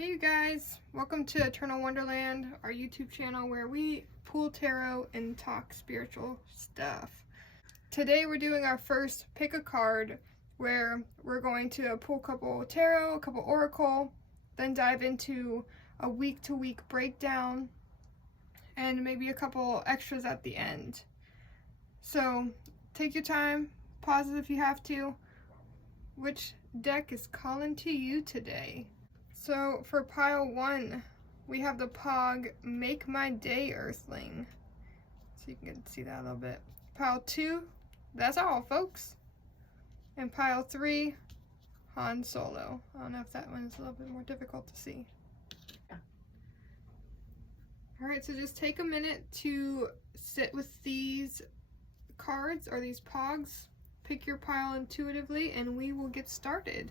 Hey you guys, welcome to Eternal Wonderland, our YouTube channel where we pull tarot and talk spiritual stuff. Today we're doing our first pick a card where we're going to pull a couple tarot, a couple oracle, then dive into a week-to-week breakdown and maybe a couple extras at the end. So take your time, pause it if you have to. Which deck is calling to you today? So for pile 1, we have the Pog Make My Day Earthling. So you can see that a little bit. Pile 2, that's all folks. And pile 3, Han Solo. I don't know if that one is a little bit more difficult to see. Alright, so just take a minute to sit with these cards or these Pogs. Pick your pile intuitively and we will get started.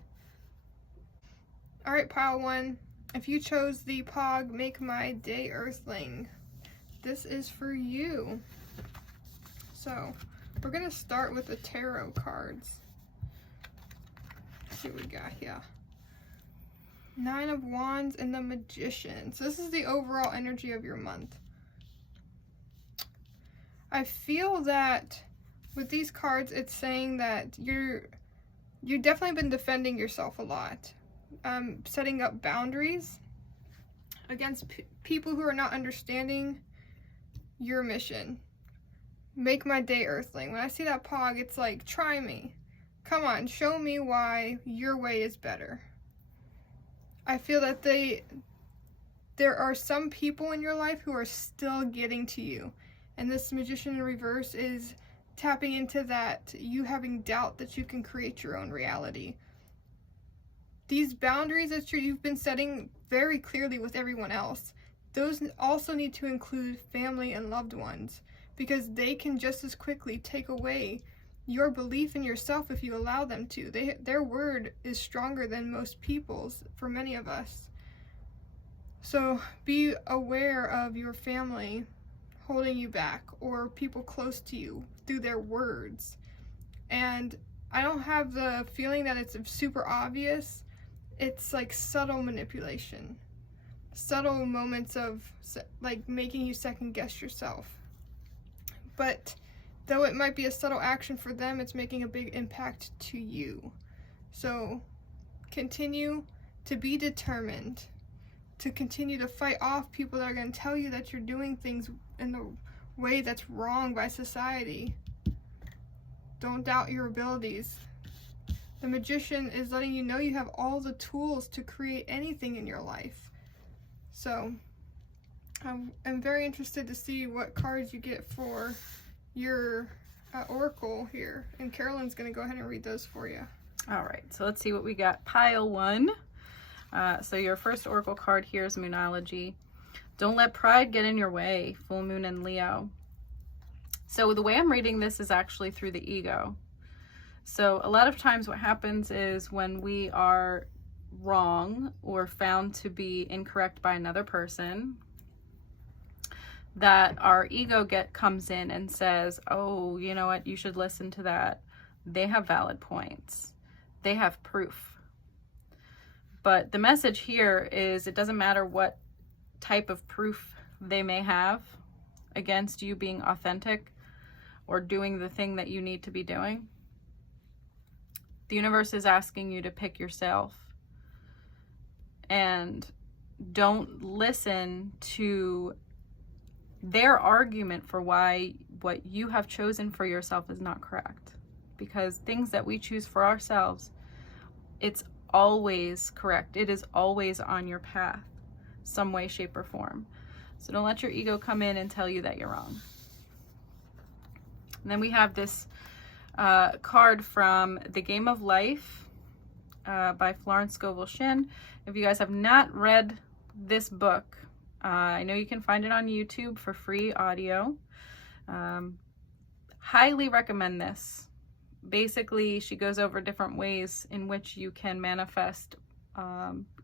Alright, pile 1, if you chose the Pog Make My Day Earthling, this is for you. So, we're going to start with the tarot cards. Let's see what we got here. 9 of Wands and the Magician. So this is the overall energy of your month. I feel that with these cards, it's saying that you've definitely been defending yourself a lot. Setting up boundaries against people who are not understanding your mission. Make my day Earthling. When I see that Pog, it's like, try me. Come on, show me why your way is better. I feel that there are some people in your life who are still getting to you. And this Magician in reverse is tapping into that, you having doubt that you can create your own reality. These boundaries that you've been setting very clearly with everyone else, those also need to include family and loved ones, because they can just as quickly take away your belief in yourself if you allow them to. Their word is stronger than most people's for many of us. So be aware of your family holding you back or people close to you through their words. And I don't have the feeling that it's super obvious. It's like subtle manipulation, subtle moments of like making you second guess yourself. But though it might be a subtle action for them, it's making a big impact to you. So continue to be determined, to continue to fight off people that are going to tell you that you're doing things in the way that's wrong by society. Don't doubt your abilities. The Magician is letting you know you have all the tools to create anything in your life. So, I'm very interested to see what cards you get for your oracle here. And Carolyn's going to go ahead and read those for you. All right, so let's see what we got. Pile 1. So your first oracle card here is Moonology. Don't let pride get in your way. Full moon in Leo. So the way I'm reading this is actually through the ego. So a lot of times what happens is when we are wrong or found to be incorrect by another person, that our ego comes in and says, oh, you know what, you should listen to that. They have valid points. They have proof. But the message here is it doesn't matter what type of proof they may have against you being authentic or doing the thing that you need to be doing. The universe is asking you to pick yourself and don't listen to their argument for why what you have chosen for yourself is not correct. Because things that we choose for ourselves, it's always correct. It is always on your path, some way, shape, or form. So don't let your ego come in and tell you that you're wrong. And then we have this card from The Game of Life by Florence Scovel Shinn. If you guys have not read this book, I know you can find it on YouTube for free audio. Highly recommend this. Basically, she goes over different ways in which you can manifest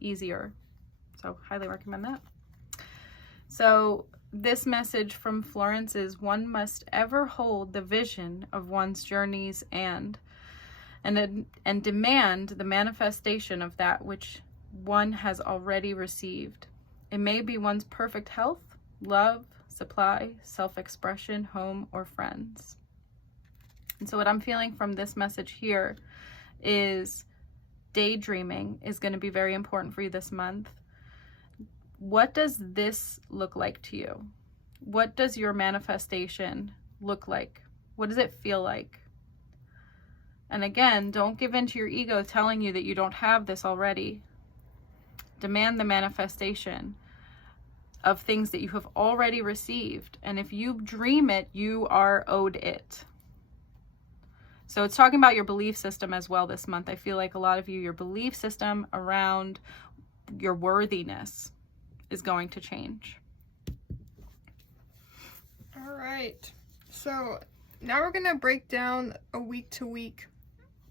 easier. So highly recommend that. So this message from Florence is, one must ever hold the vision of one's journeys and demand the manifestation of that which one has already received. It may be one's perfect health, love, supply, self-expression, home, or friends. And so what I'm feeling from this message here is daydreaming is going to be very important for you this month. What does this look like to you? What does your manifestation look like? What does it feel like? And again, don't give in to your ego telling you that you don't have this already. Demand the manifestation of things that you have already received. And if you dream it, you are owed it. So it's talking about your belief system as well this month. I feel like a lot of you, your belief system around your worthiness is going to change. All right. So now we're going to break down a week to week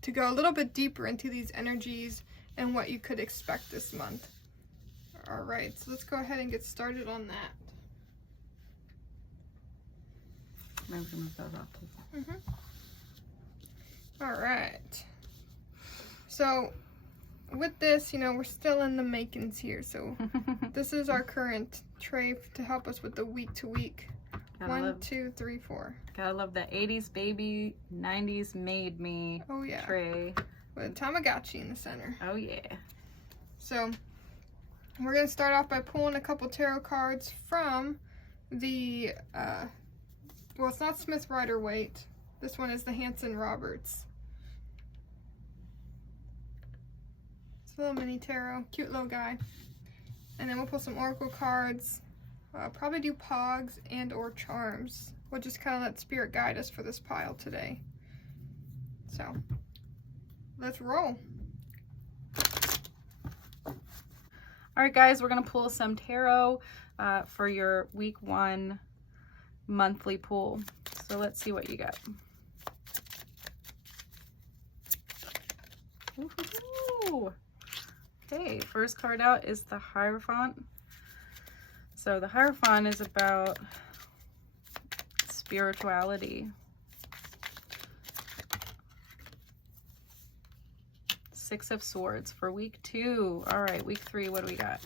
to go a little bit deeper into these energies and what you could expect this month. All right, so let's go ahead and get started on that. I'm going to move those off too. All right. So with this, you know, we're still in the makings here. So this is our current tray to help us with the week to week. 1, 2, 3, 4. Gotta love the 80s baby, 90s made me tray. With Tamagotchi in the center. Oh yeah. So we're going to start off by pulling a couple tarot cards from the, well, it's not Smith Rider-Waite. This one is the Hanson Roberts. It's a little mini tarot. Cute little guy. And then we'll pull some oracle cards. Probably do pogs and or charms. We'll just kind of let spirit guide us for this pile today. So, let's roll. All right, guys, we're going to pull some tarot for your week 1 monthly pull. So let's see what you got. Woohoo! Okay, first card out is the Hierophant. So the Hierophant is about spirituality. Six of Swords for week 2. All right, week 3, what do we got?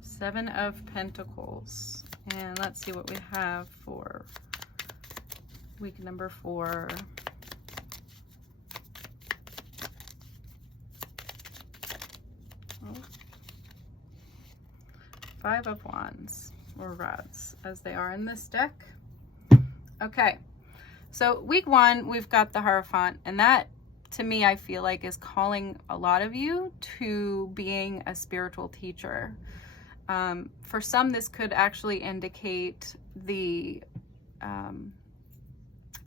Seven of Pentacles. And let's see what we have for week number 4. Oh. 5 of Wands, or Rods, as they are in this deck. Okay, so week 1, we've got the Hierophant, and that, to me, I feel like is calling a lot of you to being a spiritual teacher. For some, this could actually indicate the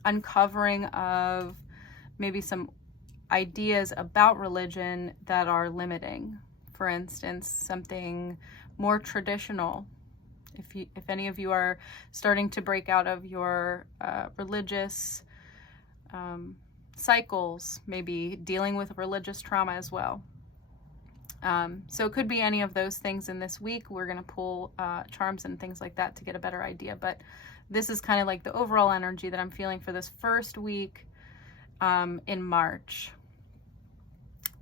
uncovering of maybe some ideas about religion that are limiting. For instance, something more traditional. If any of you are starting to break out of your religious cycles, maybe dealing with religious trauma as well. So it could be any of those things in this week. We're going to pull charms and things like that to get a better idea. But this is kind of like the overall energy that I'm feeling for this first week in March.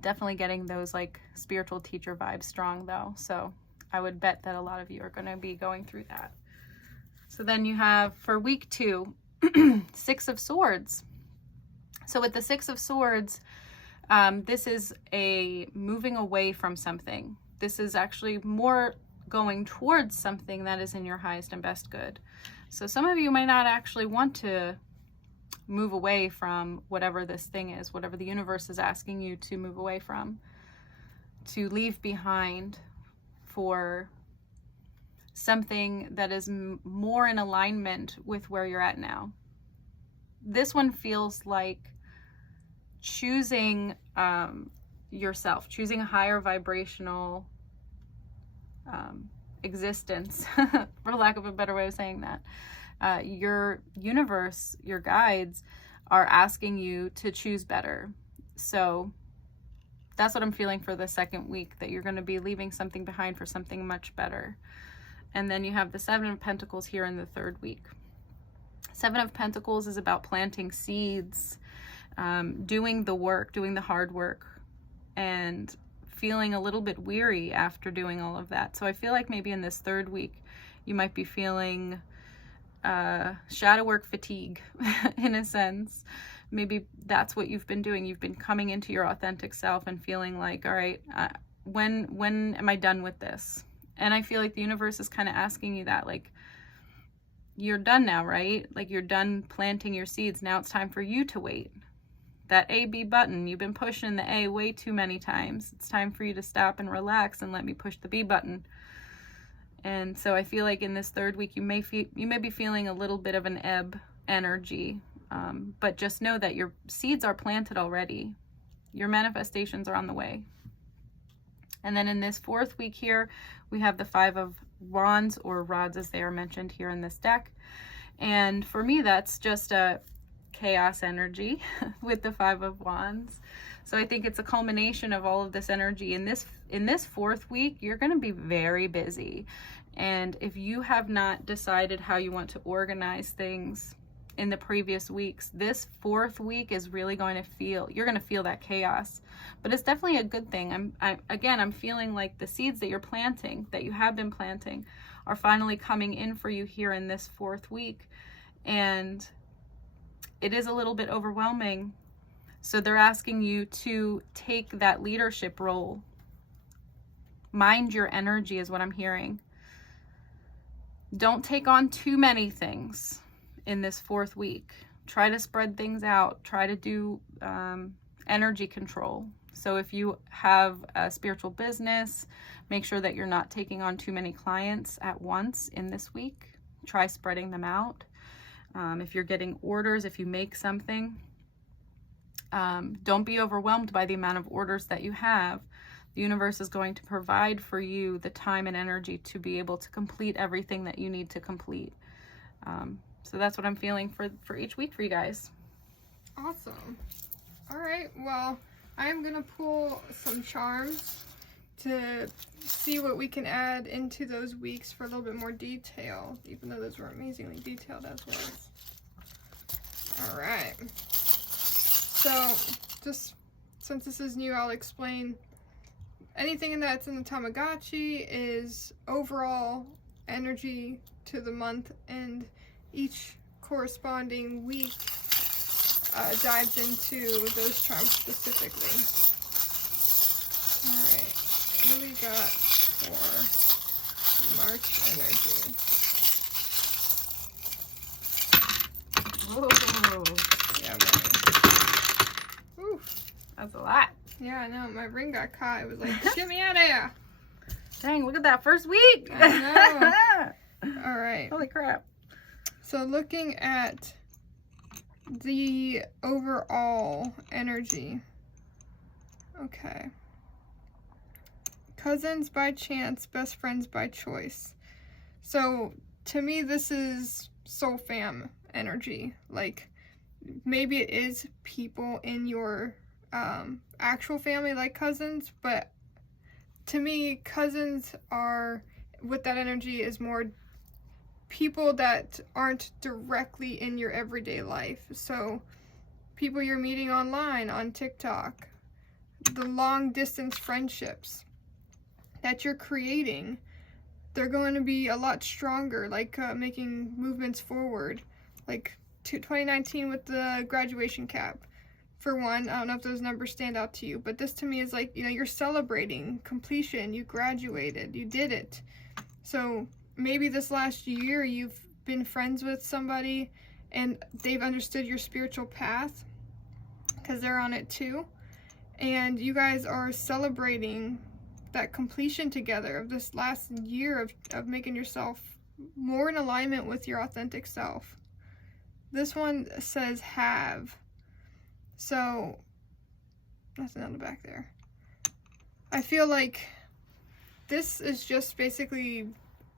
Definitely getting those like spiritual teacher vibes strong though. So I would bet that a lot of you are going to be going through that. So then you have for week 2, 6 of Swords. So with the 6 of Swords, this is a moving away from something. This is actually more going towards something that is in your highest and best good. So some of you may not actually want to move away from whatever this thing is, whatever the universe is asking you to move away from, to leave behind for something that is more in alignment with where you're at now. This one feels like choosing yourself, choosing a higher vibrational existence, for lack of a better way of saying that. Your universe, your guides are asking you to choose better. So that's what I'm feeling for the second week, that you're going to be leaving something behind for something much better. And then you have the Seven of Pentacles here in the third week. Seven of Pentacles is about planting seeds, doing the work, doing the hard work, and feeling a little bit weary after doing all of that. So I feel like maybe in this third week, you might be feeling shadow work fatigue in a sense. Maybe that's what you've been doing. You've been coming into your authentic self and feeling like, all right, when am I done with this? And I feel like the universe is kind of asking you that, like, you're done now, right? Like, you're done planting your seeds. Now it's time for you to wait. That A, B button, you've been pushing the A way too many times. It's time for you to stop and relax and let me push the B button. And so I feel like in this third week, you may be feeling a little bit of an ebb energy, but just know that your seeds are planted already. Your manifestations are on the way. And then in this fourth week here, we have the Five of Wands, or rods as they are mentioned here in this deck. And for me, that's just a chaos energy with the Five of Wands. So I think it's a culmination of all of this energy. In this fourth week, you're going to be very busy. And if you have not decided how you want to organize things in the previous weeks, this fourth week is really going to you're going to feel that chaos. But it's definitely a good thing. I'm feeling like the seeds that you're planting, that you have been planting, are finally coming in for you here in this fourth week. And it is a little bit overwhelming. So they're asking you to take that leadership role. Mind your energy is what I'm hearing. Don't take on too many things in this fourth week. Try to spread things out. Try to do energy control. So if you have a spiritual business, make sure that you're not taking on too many clients at once in this week. Try spreading them out. If you're getting orders, if you make something, don't be overwhelmed by the amount of orders that you have. The universe is going to provide for you the time and energy to be able to complete everything that you need to complete. So that's what I'm feeling for each week for you guys. Awesome. All right. Well, I'm going to pull some charms to see what we can add into those weeks for a little bit more detail, even though those were amazingly detailed as was. All right. So just since this is new, I'll explain anything that's in the Tamagotchi is overall energy to the month, and each corresponding week dives into those charms specifically. All right. What do we got for March energy? Whoa. Yeah, buddy. Oof. That's a lot. Yeah, I know. My ring got caught. It was like, get me out of here. Dang, look at that first week. I know. All right. Holy crap. So looking at the overall energy. Okay. Cousins by chance, best friends by choice. So to me, this is soul fam energy. Like, maybe it is people in your actual family like cousins, but to me, cousins are, with that energy, is more people that aren't directly in your everyday life. So people you're meeting online, on TikTok, the long distance friendships that you're creating, they're going to be a lot stronger, like making movements forward, like 2019 with the graduation cap. For one, I don't know if those numbers stand out to you, but this to me is like, you know, you're celebrating completion. You graduated, you did it. So maybe this last year you've been friends with somebody and they've understood your spiritual path because they're on it too. And you guys are celebrating that completion together of this last year of making yourself more in alignment with your authentic self. This one says have. So, nothing on the back there. I feel like this is just basically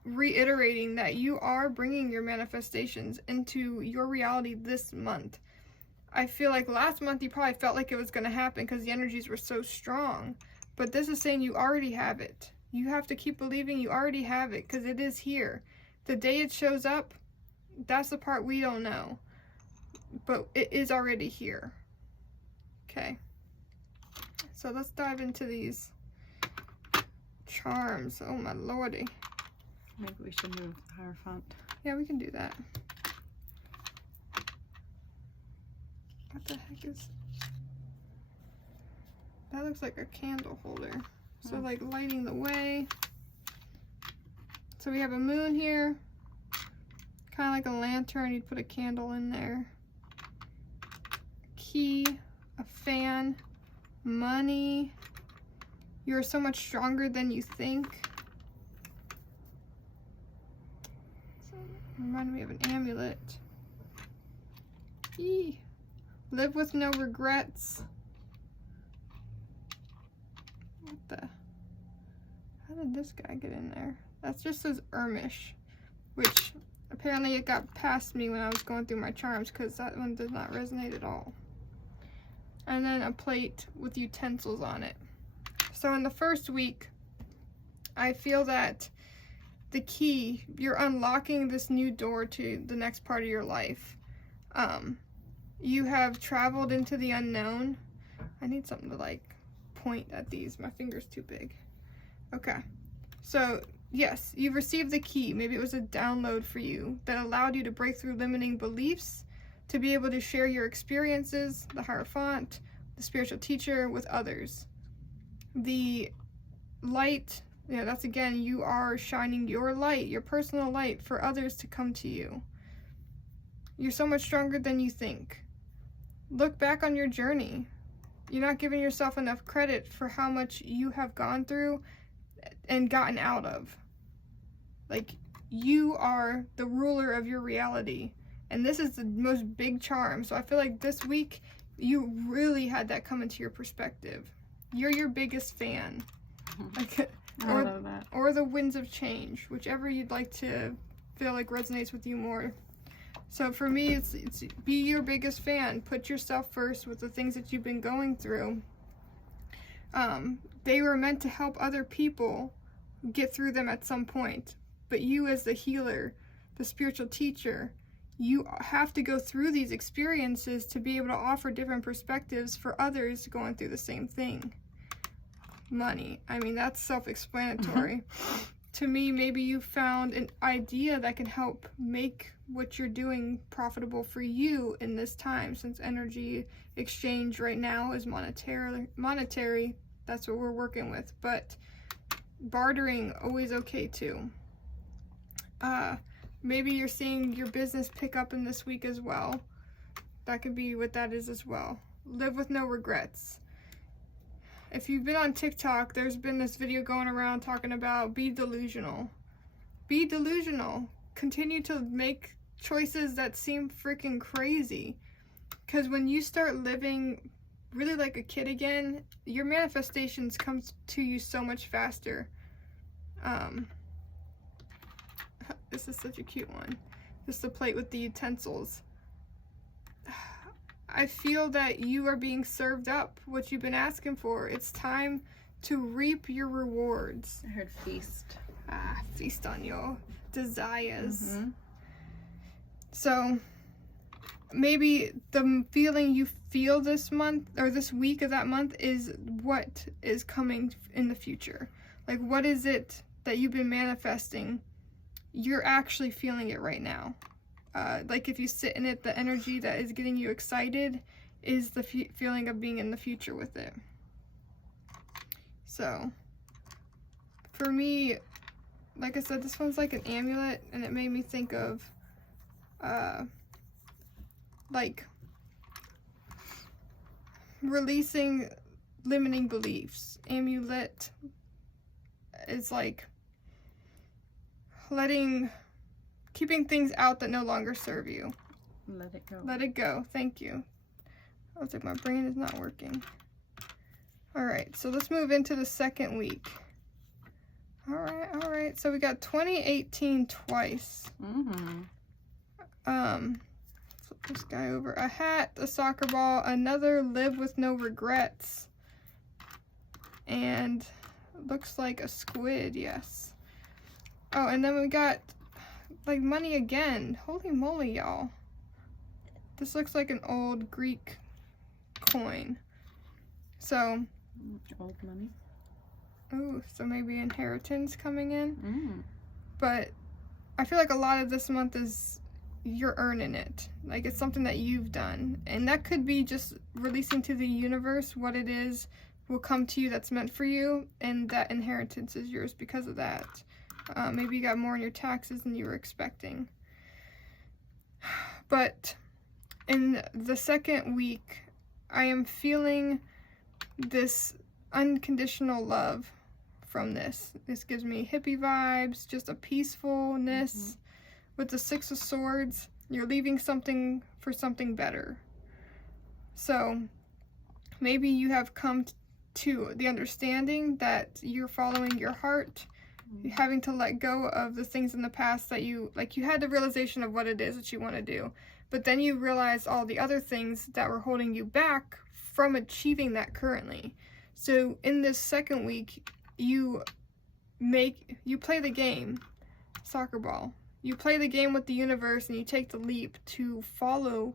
reiterating that you are bringing your manifestations into your reality this month. I feel like last month you probably felt like it was going to happen because the energies were so strong. But this is saying you already have it. You have to keep believing you already have it, because it is here. The day it shows up, that's the part we don't know. But it is already here. Okay. So let's dive into these charms. Oh my lordy. Maybe we should move the Hierophant. Yeah, we can do that. What the heck is... That looks like a candle holder. So like lighting the way. So we have a moon here. Kind of like a lantern. You'd put a candle in there. Key. A fan. Money. You're so much stronger than you think. So, remind me of an amulet. Eee. Live with no regrets. What the? How did this guy get in there? That's just says Ermish, which apparently it got past me when I was going through my charms, because that one does not resonate at all. And then a plate with utensils on it. So in the first week, I feel that the key, you're unlocking this new door to the next part of your life. You have traveled into the unknown. I need something to like point at these. My finger's too big. Okay. So yes, you've received the key. Maybe it was a download for you that allowed you to break through limiting beliefs, to be able to share your experiences, the Hierophant, the spiritual teacher, with others. The light, that's again, you are shining your light, your personal light, for others to come to you. You're so much stronger than you think. Look back on your journey. You're not giving yourself enough credit for how much you have gone through and gotten out of. Like, you are the ruler of your reality. And this is the most big charm. So I feel like this week, you really had that come into your perspective. You're your biggest fan. Like, I love that. Or the winds of change, whichever you'd like to feel like resonates with you more. So for me, it's be your biggest fan. Put yourself first with the things that you've been going through. They were meant to help other people get through them at some point. But you as the healer, the spiritual teacher, you have to go through these experiences to be able to offer different perspectives for others going through the same thing. Money. I mean, that's self-explanatory. To me, maybe you found an idea that can help make what you're doing profitable for you in this time, since energy exchange right now is monetary. That's what we're working with. But bartering, always okay too. Maybe you're seeing your business pick up in this week as well. That could be what that is as well. Live with no regrets. If you've been on TikTok, there's been this video going around talking about be delusional. Be delusional. Continue to make choices that seem freaking crazy. Because when you start living really like a kid again, your manifestations come to you so much faster. This is such a cute one. Just the plate with the utensils. I feel that you are being served up what you've been asking for. It's time to reap your rewards. I heard feast. Feast on your desires. So maybe the feeling you feel this month or this week of that month is what is coming in the future. Like, what is it that you've been manifesting? You're actually feeling it right now. Like if you sit in it, the energy that is getting you excited is the feeling of being in the future with it. So for me, like I said, this one's like an amulet, and it made me think of like releasing limiting beliefs. Amulet is like keeping things out that no longer serve you. Let it go. Let it go. Thank you. I was like, my brain is not working. All right, so let's move into the second week. All right. So we got 2018 twice. Flip this guy over. A hat, a soccer ball, another live with no regrets, and looks like a squid, yes. Oh, and then we got like money again. Holy moly, y'all. This looks like an old Greek coin. So, old money. ooh, so maybe inheritance coming in. Mm. But I feel like a lot of this month is you're earning it. Like it's something that you've done. And that could be just releasing to the universe what it is will come to you that's meant for you, and that inheritance is yours because of that. Maybe you got more in your taxes than you were expecting. But in the second week, I am feeling this unconditional love from this. This gives me hippie vibes, just a peacefulness. Mm-hmm. With the Six of Swords, you're leaving something for something better. So maybe you have come to the understanding that you're following your heart, having to let go of the things in the past that you had the realization of what it is that you want to do, but then you realized all the other things that were holding you back from achieving that currently. So in this second week, you play the game, soccer ball. You play the game with the universe and you take the leap to follow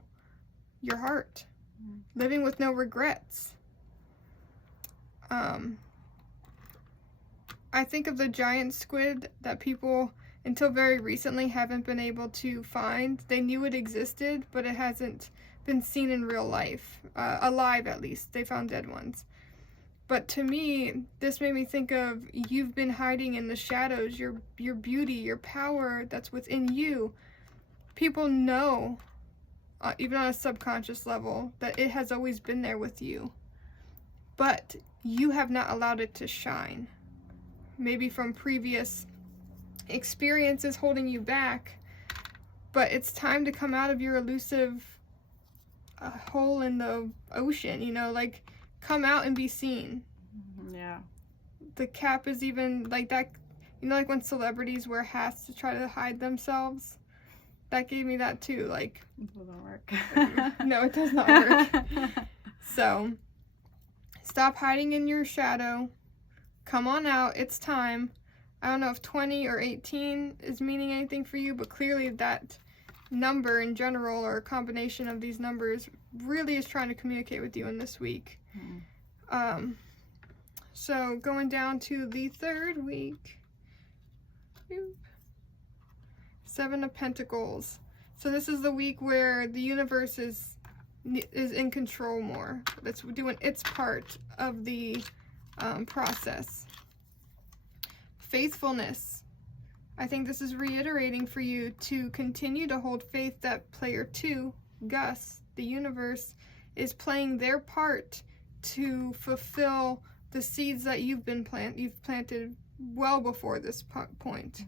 your heart, living with no regrets. I think of the giant squid that people until very recently haven't been able to find. They knew it existed, but it hasn't been seen in real life, alive at least. They found dead ones. But to me, this made me think of you've been hiding in the shadows, your beauty, your power that's within you. People know, even on a subconscious level, that it has always been there with you. But you have not allowed it to shine. Maybe from previous experiences holding you back. But it's time to come out of your elusive hole in the ocean, you know, like come out and be seen. Yeah. The cap is even like that, you know, like when celebrities wear hats to try to hide themselves. That gave me that too. Like, it doesn't work. No, it does not work. So, stop hiding in your shadow. Come on out. It's time. I don't know if 20 or 18 is meaning anything for you, but clearly that number in general, or a combination of these numbers, really is trying to communicate with you in this week. So going down to the third week, Seven of Pentacles. So this is the week where the universe is in control more. It's doing its part of the process. Faithfulness. I think this is reiterating for you to continue to hold faith that player 2, Gus, the universe, is playing their part to fulfill the seeds that you've planted well before this point.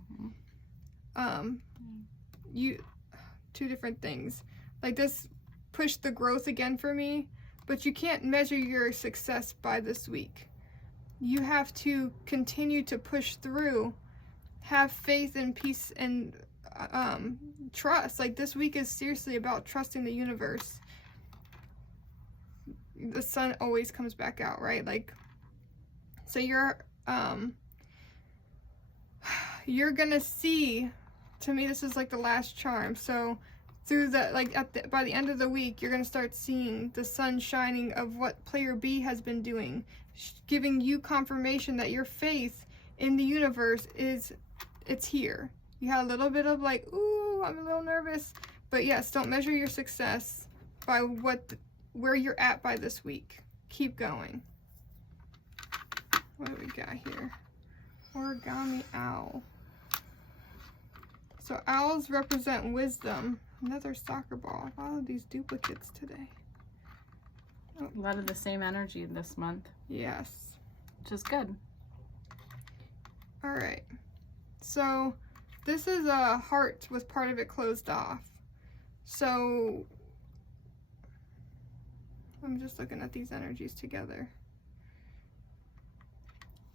Two different things. Like this pushed the growth again for me, but you can't measure your success by this week. You have to continue to push through, have faith and peace and trust. Like this week is seriously about trusting the universe. The sun always comes back out, right? Like, so you're gonna see, to me this is like the last charm. So through the, like by the end of the week, you're gonna start seeing the sun shining of what player B has been doing, giving you confirmation that your faith in the universe it's here. You had a little bit of like, ooh, I'm a little nervous, but yes, don't measure your success by where you're at by this week. Keep going. What do we got here? Origami owl. So owls represent wisdom. Another soccer ball. A lot of these duplicates today. Oh. A lot of the same energy this month. Yes. Which is good. All right. So this is a heart with part of it closed off. So I'm just looking at these energies together.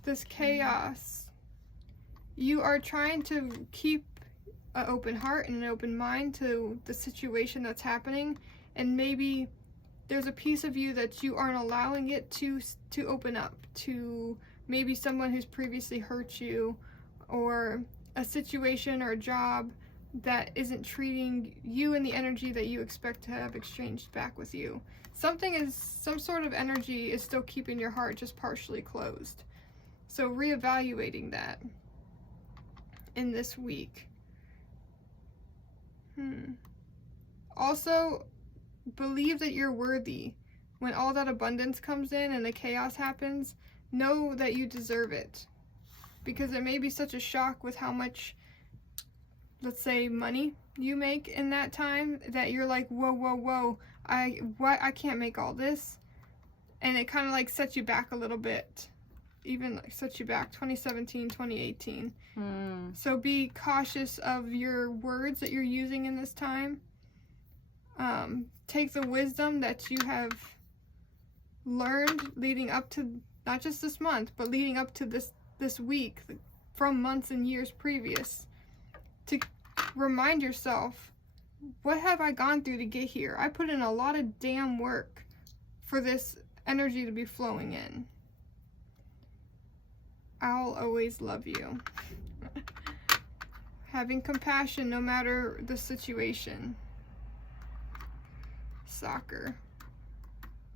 This chaos. You are trying to keep an open heart and an open mind to the situation that's happening, and maybe there's a piece of you that you aren't allowing it to open up, to maybe someone who's previously hurt you, or a situation or a job that isn't treating you in the energy that you expect to have exchanged back with you. Some sort of energy is still keeping your heart just partially closed. So reevaluating that in this week. Also, believe that you're worthy. When all that abundance comes in and the chaos happens, know that you deserve it. Because it may be such a shock with how much, let's say, money you make in that time, that you're like, whoa, I can't make all this. And it kind of like sets you back a little bit. Even like sets you back 2017, 2018. So be cautious of your words that you're using in this time. Take the wisdom that you have learned leading up to not just this month, but leading up to this week, from months and years previous, to remind yourself, what have I gone through to get here? I put in a lot of damn work for this energy to be flowing in. I'll always love you. Having compassion no matter the situation. Soccer.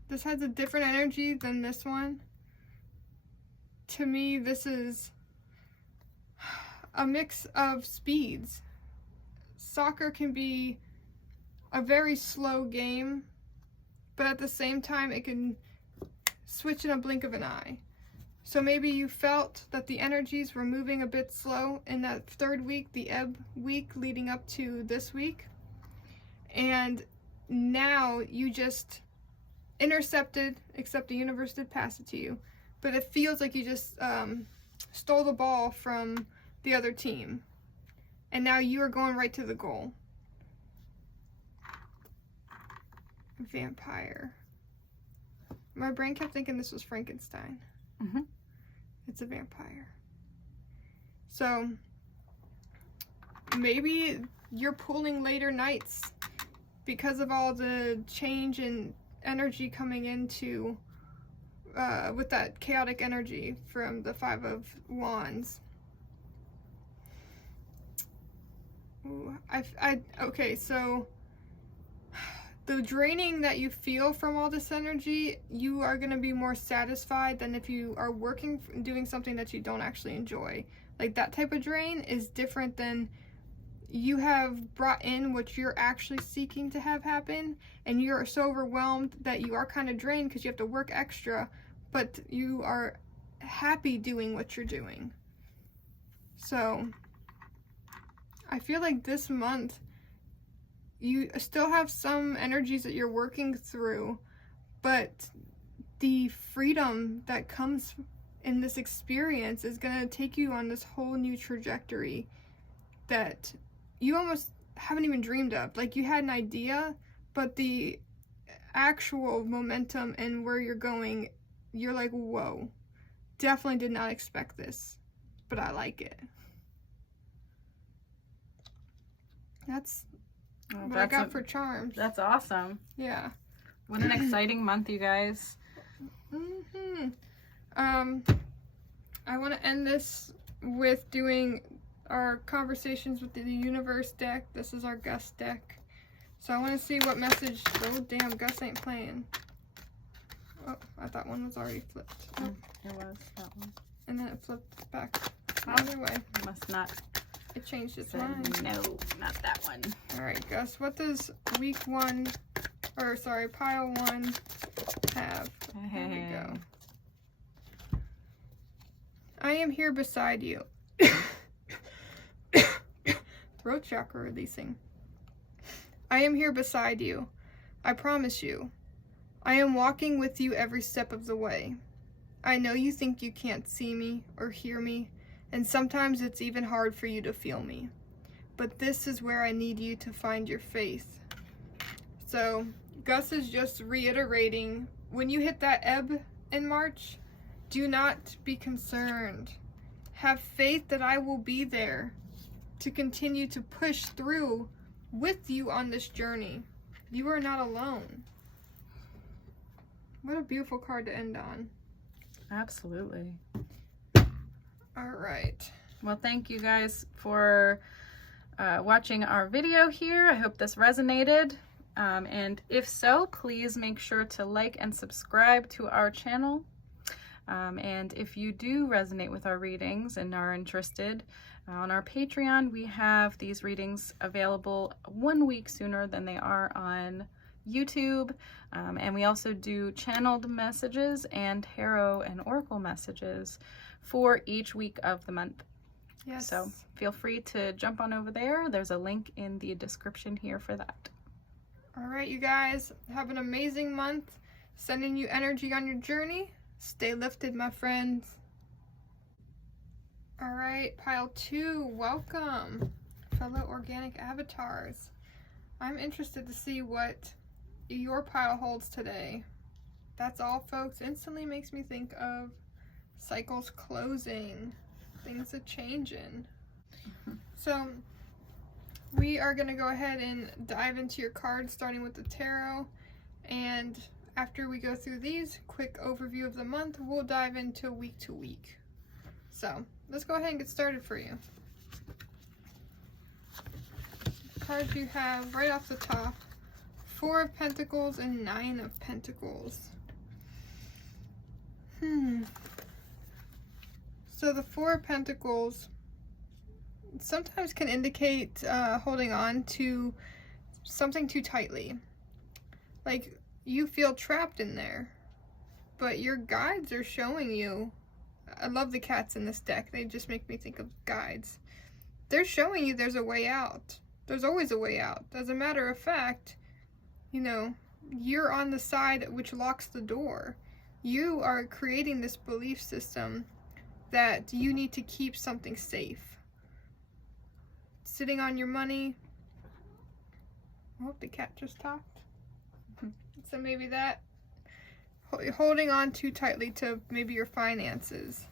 This has a different energy than this one. To me, this is a mix of speeds. Soccer can be a very slow game, but at the same time, it can switch in a blink of an eye. So maybe you felt that the energies were moving a bit slow in that third week, the ebb week leading up to this week. And now you just intercepted, except the universe did pass it to you. But it feels like you just stole the ball from the other team. And now you are going right to the goal. Vampire. My brain kept thinking this was Frankenstein. It's a vampire. So maybe you're pulling later nights because of all the change in energy coming into with that chaotic energy from the Five of Wands. Ooh, okay, so the draining that you feel from all this energy, you are going to be more satisfied than if you are working, doing something that you don't actually enjoy. Like, that type of drain is different than you have brought in what you're actually seeking to have happen, and you're so overwhelmed that you are kind of drained because you have to work extra, but you are happy doing what you're doing. So I feel like this month you still have some energies that you're working through, but the freedom that comes in this experience is going to take you on this whole new trajectory that you almost haven't even dreamed of. Like, you had an idea, but the actual momentum and where you're going, you're like, whoa, definitely did not expect this, but I like it. That's what I got for charms. That's awesome. Yeah. What an exciting month, you guys. I want to end this with doing our conversations with the universe deck. This is our Gus deck. So I want to see what message. Oh, damn, Gus ain't playing. Oh, I thought one was already flipped. Oh. It was that one. And then it flipped back the other way. Must not. It changed its mind. No, not that one. Alright, Gus, what does pile one have? Here we go. I am here beside you. Throat chakra releasing. I am here beside you. I promise you. I am walking with you every step of the way. I know you think you can't see me or hear me, and sometimes it's even hard for you to feel me. But this is where I need you to find your faith. So, Gus is just reiterating, when you hit that ebb in March, do not be concerned. Have faith that I will be there to continue to push through with you on this journey. You are not alone. What a beautiful card to end on. Absolutely. All right. Well, thank you guys for watching our video here. I hope this resonated. And if so, please make sure to like and subscribe to our channel. And if you do resonate with our readings and are interested, on our Patreon, we have these readings available 1 week sooner than they are on YouTube. And we also do channeled messages and tarot and oracle messages for each week of the month. Yes. So feel free to jump on over there. There's a link in the description here for that. All right, you guys, have an amazing month. Sending you energy on your journey. Stay lifted, my friends. All right, pile 2, welcome, fellow organic avatars. I'm interested to see what your pile holds today. That's all, folks. Instantly makes me think of cycles closing, things are changing. So we are going to go ahead and dive into your cards, starting with the tarot. And after we go through these, quick overview of the month, we'll dive into week to week. So let's go ahead and get started for you. Cards you have right off the top: 4 of Pentacles and 9 of Pentacles. So the 4 of Pentacles sometimes can indicate holding on to something too tightly. Like you feel trapped in there, but your guides are showing you. I love the cats in this deck. They just make me think of guides. They're showing you there's a way out. There's always a way out. As a matter of fact, you know, you're on the side which locks the door. You are creating this belief system that you need to keep something safe. Sitting on your money. Oh, the cat just talked. So maybe that. Holding on too tightly to maybe your finances.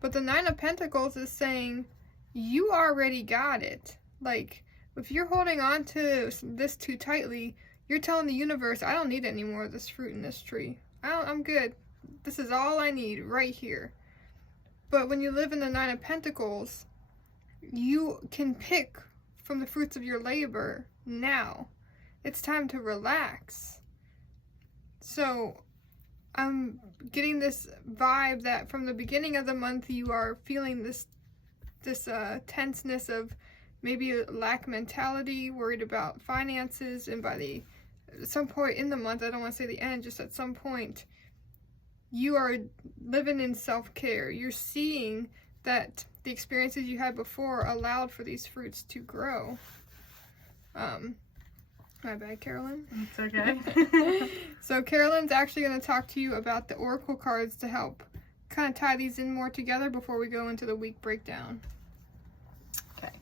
But the 9 of Pentacles is saying you already got it. Like, if you're holding on to this too tightly, you're telling the universe, I don't need any more of this fruit in this tree. I'm good. This is all I need right here. But when you live in the 9 of Pentacles, you can pick from the fruits of your labor now. It's time to relax. So I'm getting this vibe that from the beginning of the month you are feeling this tenseness of maybe a lack mentality, worried about finances, and by some point in the month, I don't want to say the end, just at some point, you are living in self-care. You're seeing that the experiences you had before allowed for these fruits to grow. My bad, Carolyn. It's okay. So Carolyn's actually going to talk to you about the oracle cards to help kind of tie these in more together before we go into the week breakdown. Okay.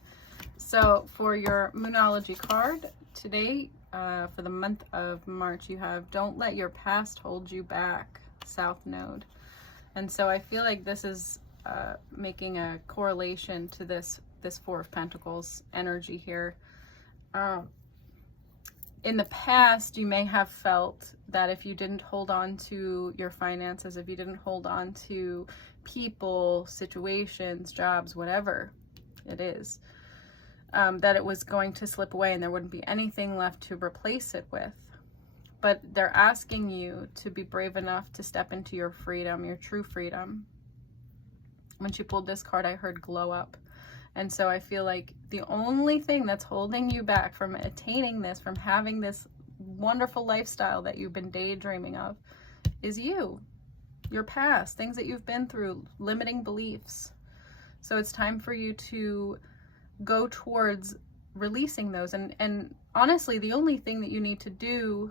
So for your Moonology card today, for the month of March, you have Don't Let Your Past Hold You Back, South Node. And so I feel like this is making a correlation to this 4 of Pentacles energy here. In the past, you may have felt that if you didn't hold on to your finances, if you didn't hold on to people, situations, jobs, whatever it is, that it was going to slip away and there wouldn't be anything left to replace it with. But they're asking you to be brave enough to step into your freedom, your true freedom. When she pulled this card, I heard glow up. And so I feel like the only thing that's holding you back from attaining this, from having this wonderful lifestyle that you've been daydreaming of, is you, your past, things that you've been through, limiting beliefs. So it's time for you to go towards releasing those. And honestly, the only thing that you need to do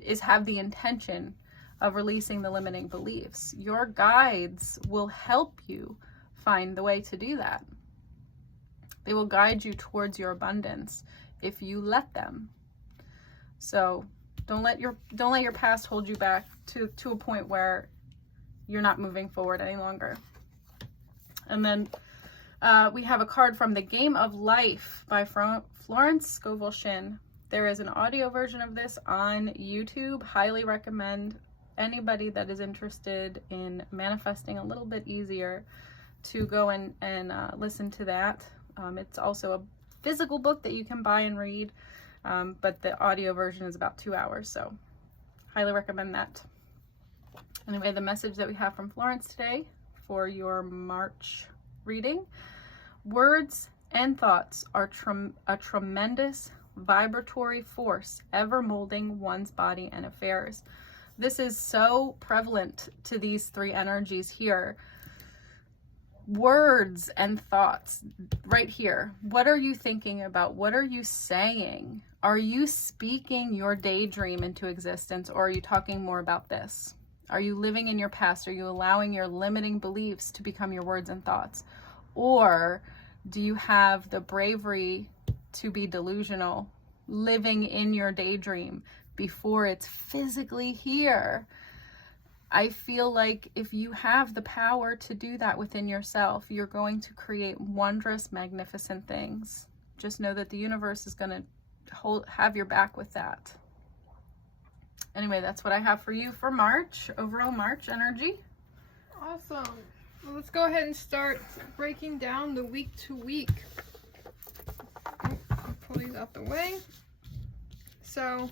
is have the intention of releasing the limiting beliefs. Your guides will help you find the way to do that. They will guide you towards your abundance if you let them. So don't let your past hold you back to a point where you're not moving forward any longer. And then we have a card from The Game of Life by Florence Scovel Shinn. There is an audio version of this on YouTube. Highly recommend anybody that is interested in manifesting a little bit easier, to go and listen to that. It's also a physical book that you can buy and read, but the audio version is about 2 hours, so highly recommend that. Anyway, the message that we have from Florence today for your March reading: words and thoughts are a tremendous vibratory force, ever molding one's body and affairs. This is so prevalent to these three energies here. Words and thoughts, right here. What are you thinking about? What are you saying? Are you speaking your daydream into existence, or are you talking more about this? Are you living in your past? Are you allowing your limiting beliefs to become your words and thoughts? Or do you have the bravery to be delusional, living in your daydream before it's physically here? I feel like if you have the power to do that within yourself, you're going to create wondrous, magnificent things. Just know that the universe is going to have your back with that. Anyway, that's what I have for you for March, overall March energy. Awesome. Well, let's go ahead and start breaking down the week to week. I'll pull these out the way. So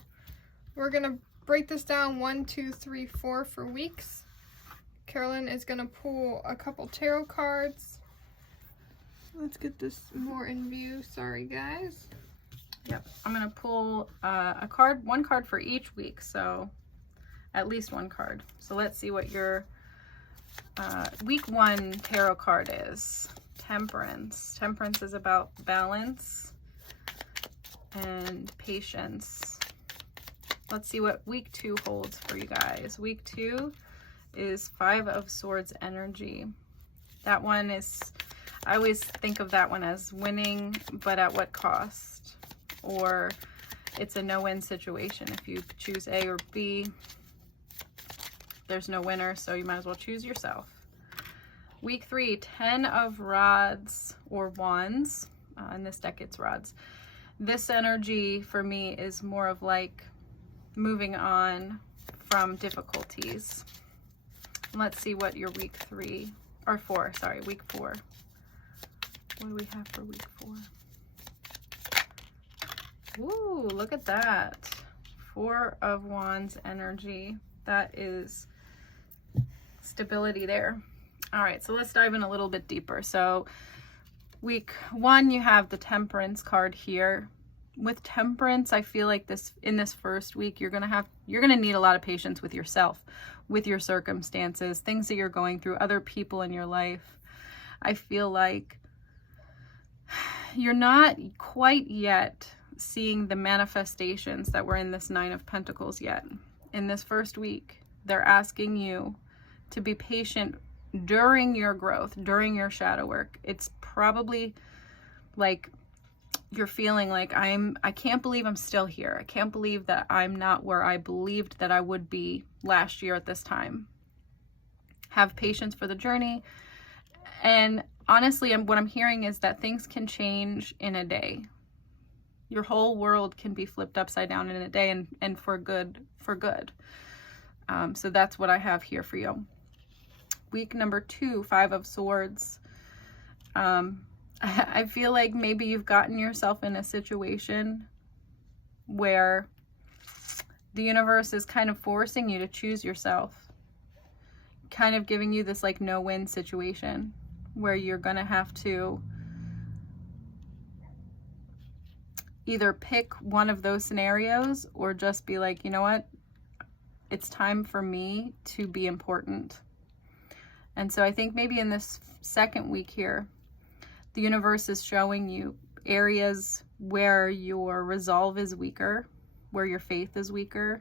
we're going to break this down 1, 2, 3, 4 for weeks. Carolyn is going to pull a couple tarot cards. Let's get this more in view. Sorry, guys. Yep, I'm going to pull one card for each week, so at least one card. So let's see what your week 1 tarot card is. Temperance. Temperance is about balance and patience. Let's see what week 2 holds for you guys. Week 2 is 5 of Swords energy. That one is, I always think of that one as winning, but at what cost? Or it's a no-win situation. If you choose A or B, there's no winner, so you might as well choose yourself. Week 3, 10 of Rods or Wands. In this deck, it's Rods. This energy for me is more of like moving on from difficulties. Let's see what your week 4. What do we have for week 4? Ooh, look at that. 4 of Wands energy. That is stability there. All right, so let's dive in a little bit deeper. So week 1, you have the Temperance card here. With Temperance, I feel like in this first week, you're gonna need a lot of patience with yourself, with your circumstances, things that you're going through, other people in your life. I feel like you're not quite yet seeing the manifestations that were in this 9 of Pentacles yet. In this first week, they're asking you to be patient during your growth, during your shadow work. It's probably like you're feeling like I can't believe I'm still here. I can't believe that I'm not where I believed that I would be last year at this time. Have patience for the journey. And honestly, what I'm hearing is that things can change in a day. Your whole world can be flipped upside down in a day, and for good. So that's what I have here for you. Week number 2, 5 of Swords. I feel like maybe you've gotten yourself in a situation where the universe is kind of forcing you to choose yourself, kind of giving you this like no-win situation where you're gonna have to either pick one of those scenarios or just be like, you know what, it's time for me to be important. And so I think maybe in this second week here, the universe is showing you areas where your resolve is weaker, where your faith is weaker.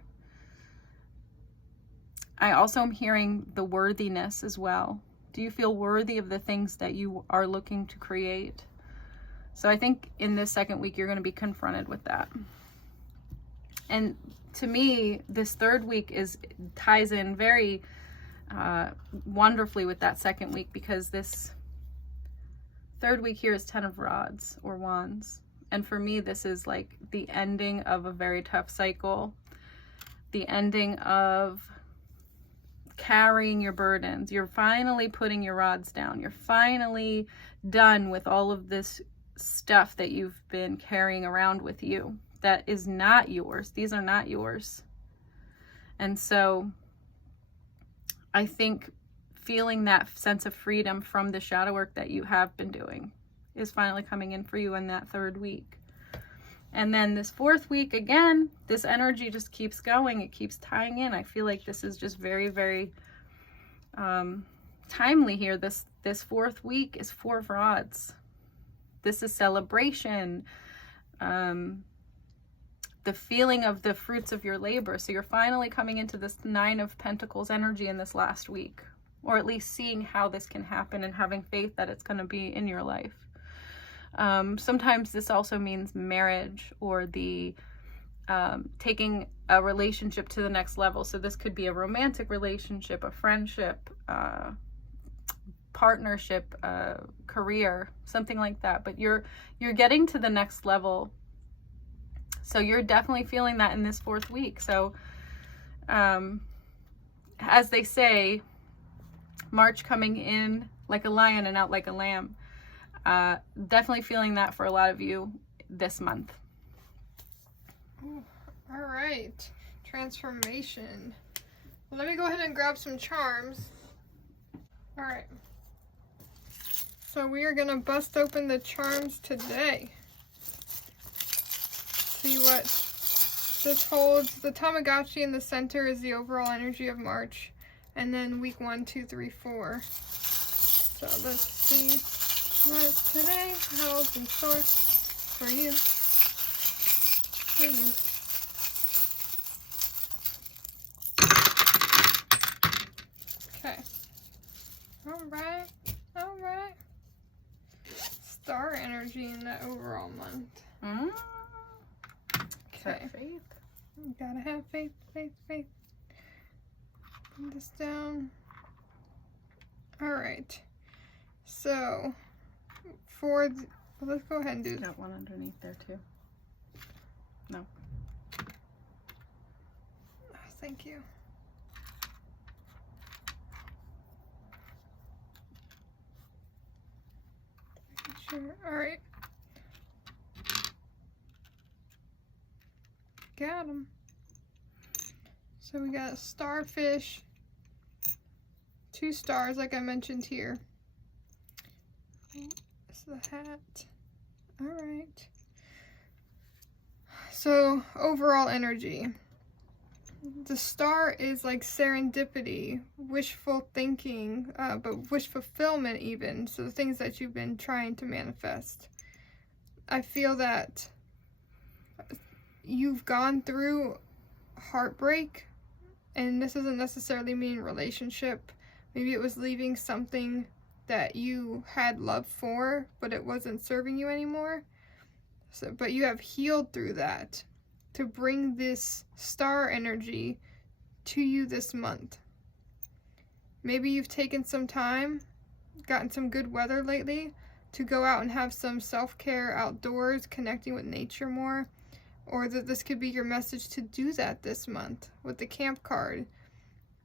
I also am hearing the worthiness as well. Do you feel worthy of the things that you are looking to create? So I think in this second week, you're going to be confronted with that. And to me, this third week ties in very wonderfully with that second week, because this third week here is 10 of Rods or Wands. And for me, this is like the ending of a very tough cycle, the ending of carrying your burdens. You're finally putting your rods down. You're finally done with all of this stuff that you've been carrying around with you that is not yours. These are not yours. And so I think feeling that sense of freedom from the shadow work that you have been doing is finally coming in for you in that 3rd week. And then this 4th week, again, this energy just keeps going. It keeps tying in. I feel like this is just very, very timely here. This 4th week is 4 of rods. This is celebration. The feeling of the fruits of your labor. So you're finally coming into this 9 of Pentacles energy in this last week, or at least seeing how this can happen and having faith that it's going to be in your life. Sometimes this also means marriage, or the taking a relationship to the next level. So this could be a romantic relationship, a friendship, partnership, career, something like that. But you're getting to the next level. So you're definitely feeling that in this 4th week. So as they say, March coming in like a lion and out like a lamb. Definitely feeling that for a lot of you this month. Ooh, all right, transformation. Well, let me go ahead and grab some charms. All right. So we are going to bust open the charms today. See what this holds. The Tamagotchi in the center is the overall energy of March. And then week 1, 2, 3, 4. So let's see what today holds in store for you. Please. Okay. Alright. Alright. Star energy in that overall month. Okay. Faith. You gotta have faith, faith, faith. Put this down. Alright. So, well, let's go ahead and do Got one underneath there too. No. Oh, thank you. Sure. Alright. Got them. So we got starfish, 2 stars like I mentioned here. That's the hat. Alright. So overall energy. The star is like serendipity, wishful thinking, but wish fulfillment even. So the things that you've been trying to manifest. I feel that you've gone through heartbreak, and this doesn't necessarily mean relationship. Maybe it was leaving something that you had love for, but it wasn't serving you anymore. So, but you have healed through that to bring this star energy to you this month. Maybe you've taken some time, gotten some good weather lately, to go out and have some self-care outdoors, connecting with nature more. Or that this could be your message to do that this month with the camp card.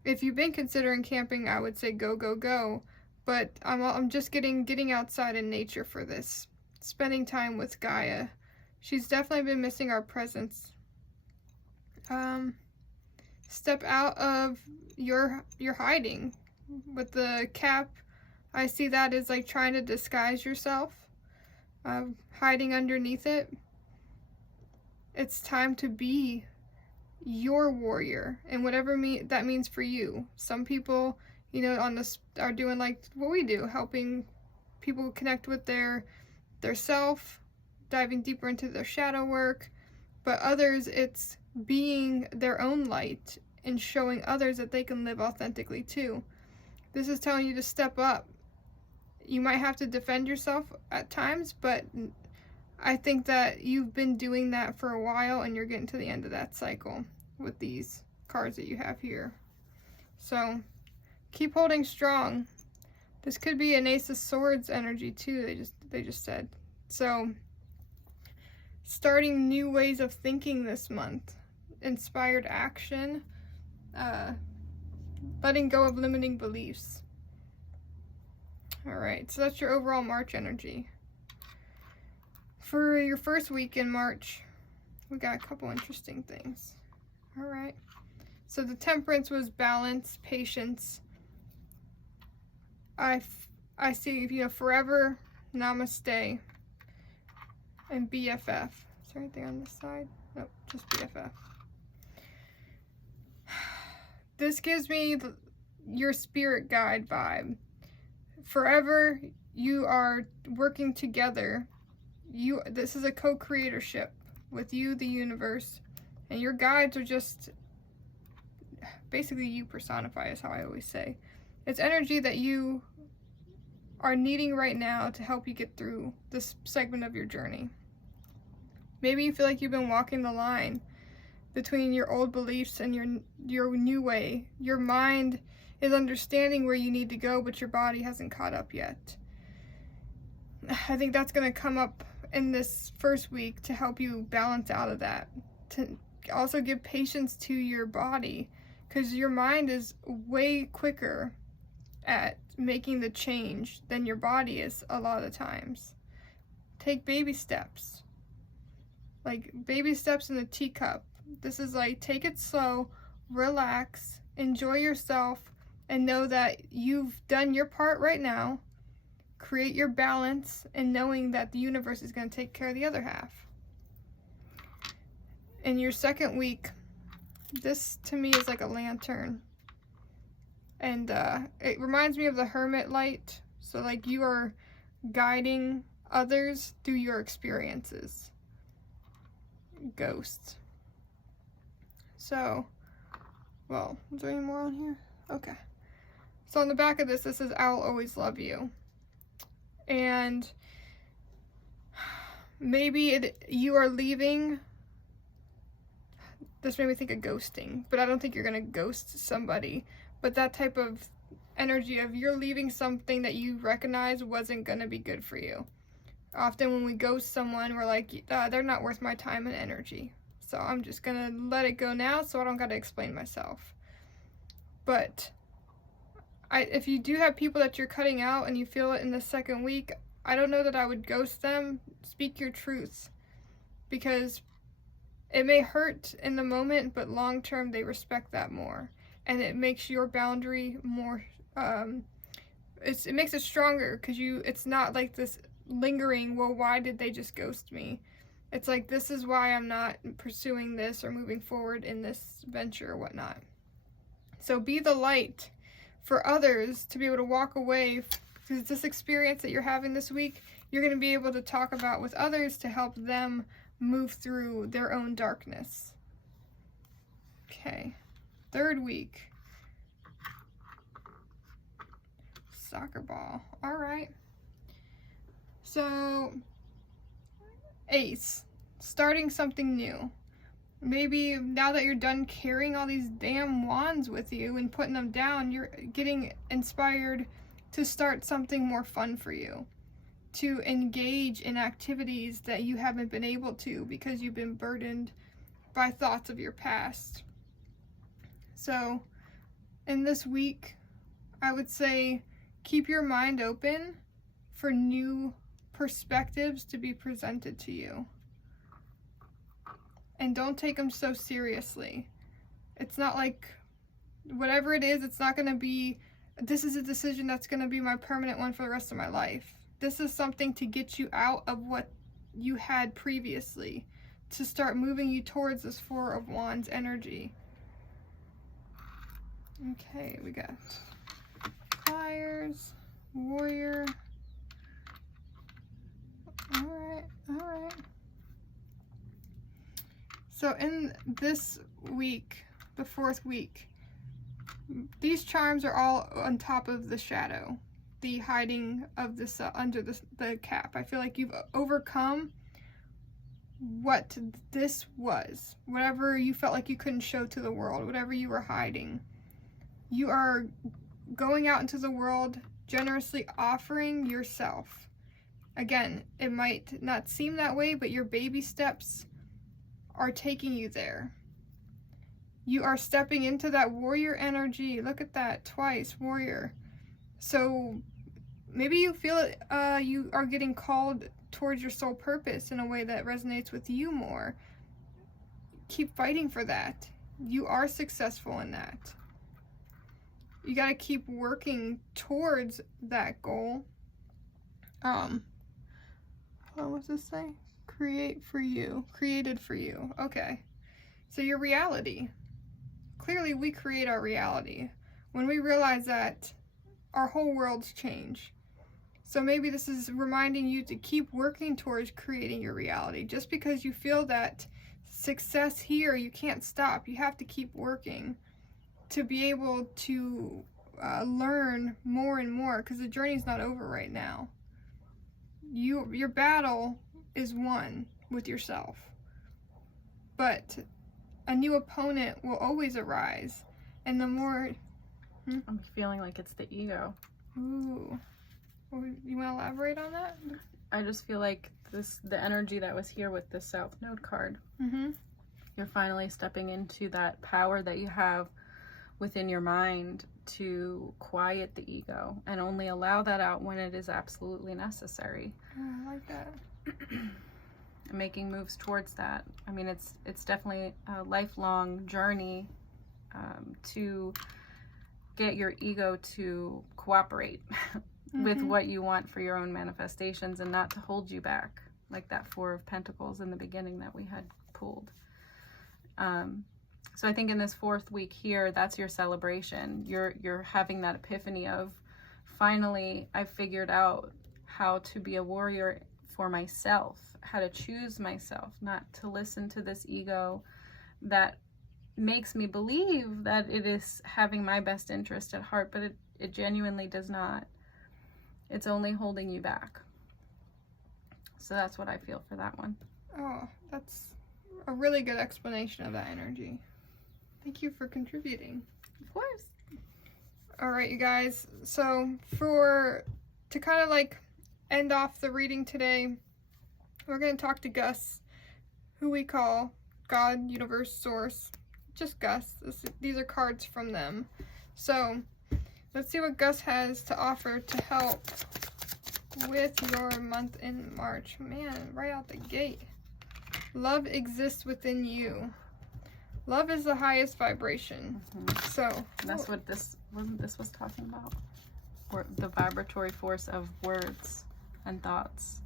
If you've been considering camping, I would say go, go, go. But I'm just getting outside in nature for this. Spending time with Gaia. She's definitely been missing our presence. Step out of your hiding. With the cap, I see that as like trying to disguise yourself. Hiding underneath it. It's time to be your warrior, and whatever that means for you. Some people, on this are doing like what we do, helping people connect with their self, diving deeper into their shadow work. But others, it's being their own light and showing others that they can live authentically too. This is telling you to step up. You might have to defend yourself at times, but I think that you've been doing that for a while, and you're getting to the end of that cycle with these cards that you have here. So keep holding strong. This could be an Ace of Swords energy too, they just said. So starting new ways of thinking this month. Inspired action. letting go of limiting beliefs. All right, so that's your overall March energy. For your first week in March, we got a couple interesting things. All right. So the Temperance was balance, patience. I see, forever, namaste, and BFF. Is there anything on this side? Nope, just BFF. This gives me your spirit guide vibe. Forever, you are working together. This is a co-creatorship with you, the universe, and your guides are just basically you personify, is how I always say. It's energy that you are needing right now to help you get through this segment of your journey. Maybe you feel like you've been walking the line between your old beliefs and your new way. Your mind is understanding where you need to go, but your body hasn't caught up yet. I think that's going to come up in this first week to help you balance out of that. To also give patience to your body, because your mind is way quicker at making the change than your body is a lot of the times. Take baby steps. Like baby steps in a teacup. This is like, take it slow, relax, enjoy yourself, and know that you've done your part right now. Create your balance and knowing that the universe is going to take care of the other half. In your second week, this to me is like a lantern. And it reminds me of the hermit light. So like you are guiding others through your experiences. Ghosts. So, well, is there any more on here? Okay. So on the back of this, says, I'll always love you. And maybe you are leaving. This made me think of ghosting, but I don't think you're going to ghost somebody. But that type of energy of you're leaving something that you recognize wasn't going to be good for you. Often when we ghost someone, we're like, they're not worth my time and energy. So I'm just going to let it go now so I don't got to explain myself. But if you do have people that you're cutting out and you feel it in the second week, I don't know that I would ghost them. Speak your truth. Because it may hurt in the moment, but long term they respect that more. And it makes your boundary more, it makes it stronger because it's not like this lingering, well, why did they just ghost me? It's like, this is why I'm not pursuing this or moving forward in this venture or whatnot. So be the light for others to be able to walk away, because this experience that you're having this week, you're going to be able to talk about with others to help them move through their own darkness. Okay, third week. Soccer ball. All right. So, Ace, starting something new. Maybe now that you're done carrying all these damn wands with you and putting them down, you're getting inspired to start something more fun for you. To engage in activities that you haven't been able to because you've been burdened by thoughts of your past. So, in this week, I would say keep your mind open for new perspectives to be presented to you. And don't take them so seriously. It's not like, whatever it is, it's not going to be, this is a decision that's going to be my permanent one for the rest of my life. This is something to get you out of what you had previously, to start moving you towards this Four of Wands energy. Okay, we got Pliers, Warrior. Alright, alright. So in this week, the fourth week, these charms are all on top of the shadow, the hiding of this under the cap. I feel like you've overcome what this was, whatever you felt like you couldn't show to the world, whatever you were hiding. You are going out into the world, generously offering yourself. Again, it might not seem that way, but your baby steps are taking you there. You are stepping into that warrior energy. Look at that, twice, warrior. So maybe you feel you are getting called towards your soul purpose in a way that resonates with you more. Keep fighting for that. You are successful in that. You got to keep working towards that goal. What's this say? Create for you. Created for you. Okay. So your reality. Clearly we create our reality. When we realize that, our whole worlds change. So maybe this is reminding you to keep working towards creating your reality. Just because you feel that success here, you can't stop. You have to keep working to be able to learn more and more, because the journey's not over right now. Your battle is won with yourself. But a new opponent will always arise. And the more... I'm feeling like it's the ego. Ooh. You want to elaborate on that? I just feel like the energy that was here with the South Node card. You're finally stepping into that power that you have within your mind to quiet the ego and only allow that out when it is absolutely necessary. Oh, I like that. Making moves towards that. I mean, it's definitely a lifelong journey to get your ego to cooperate with what you want for your own manifestations and not to hold you back, like that Four of Pentacles in the beginning that we had pulled. So I think in this 4th week here, that's your celebration. You're having that epiphany of, finally, I figured out how to be a warrior for myself, how to choose myself, not to listen to this ego that makes me believe that it is having my best interest at heart, but it genuinely does not. It's only holding you back. So that's what I feel for that one. Oh, that's a really good explanation of that energy. Thank you for contributing. Of course. All right, you guys. So to kind of like end off the reading today, we're going to talk to Gus, who we call God, Universe, Source. Just Gus. These are cards from them. So let's see what Gus has to offer to help with your month in March. Man, right out the gate. Love exists within you. Love is the highest vibration. So that's what this was talking about. Or the vibratory force of words and thoughts.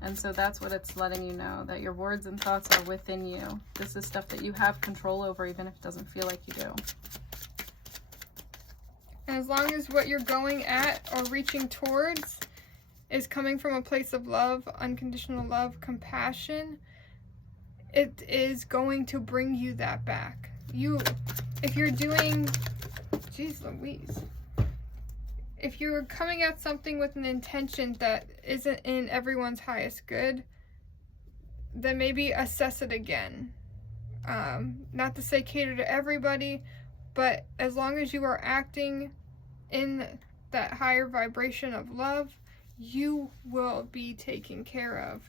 And so that's what it's letting you know, that your words and thoughts are within you. This is stuff that you have control over, even if it doesn't feel like you do. And as long as what you're going at or reaching towards is coming from a place of love, unconditional love, compassion, it is going to bring you that back. If you're doing, geez Louise, if you're coming at something with an intention that isn't in everyone's highest good, then maybe assess it again. Not to say cater to everybody, but as long as you are acting in that higher vibration of love, you will be taken care of.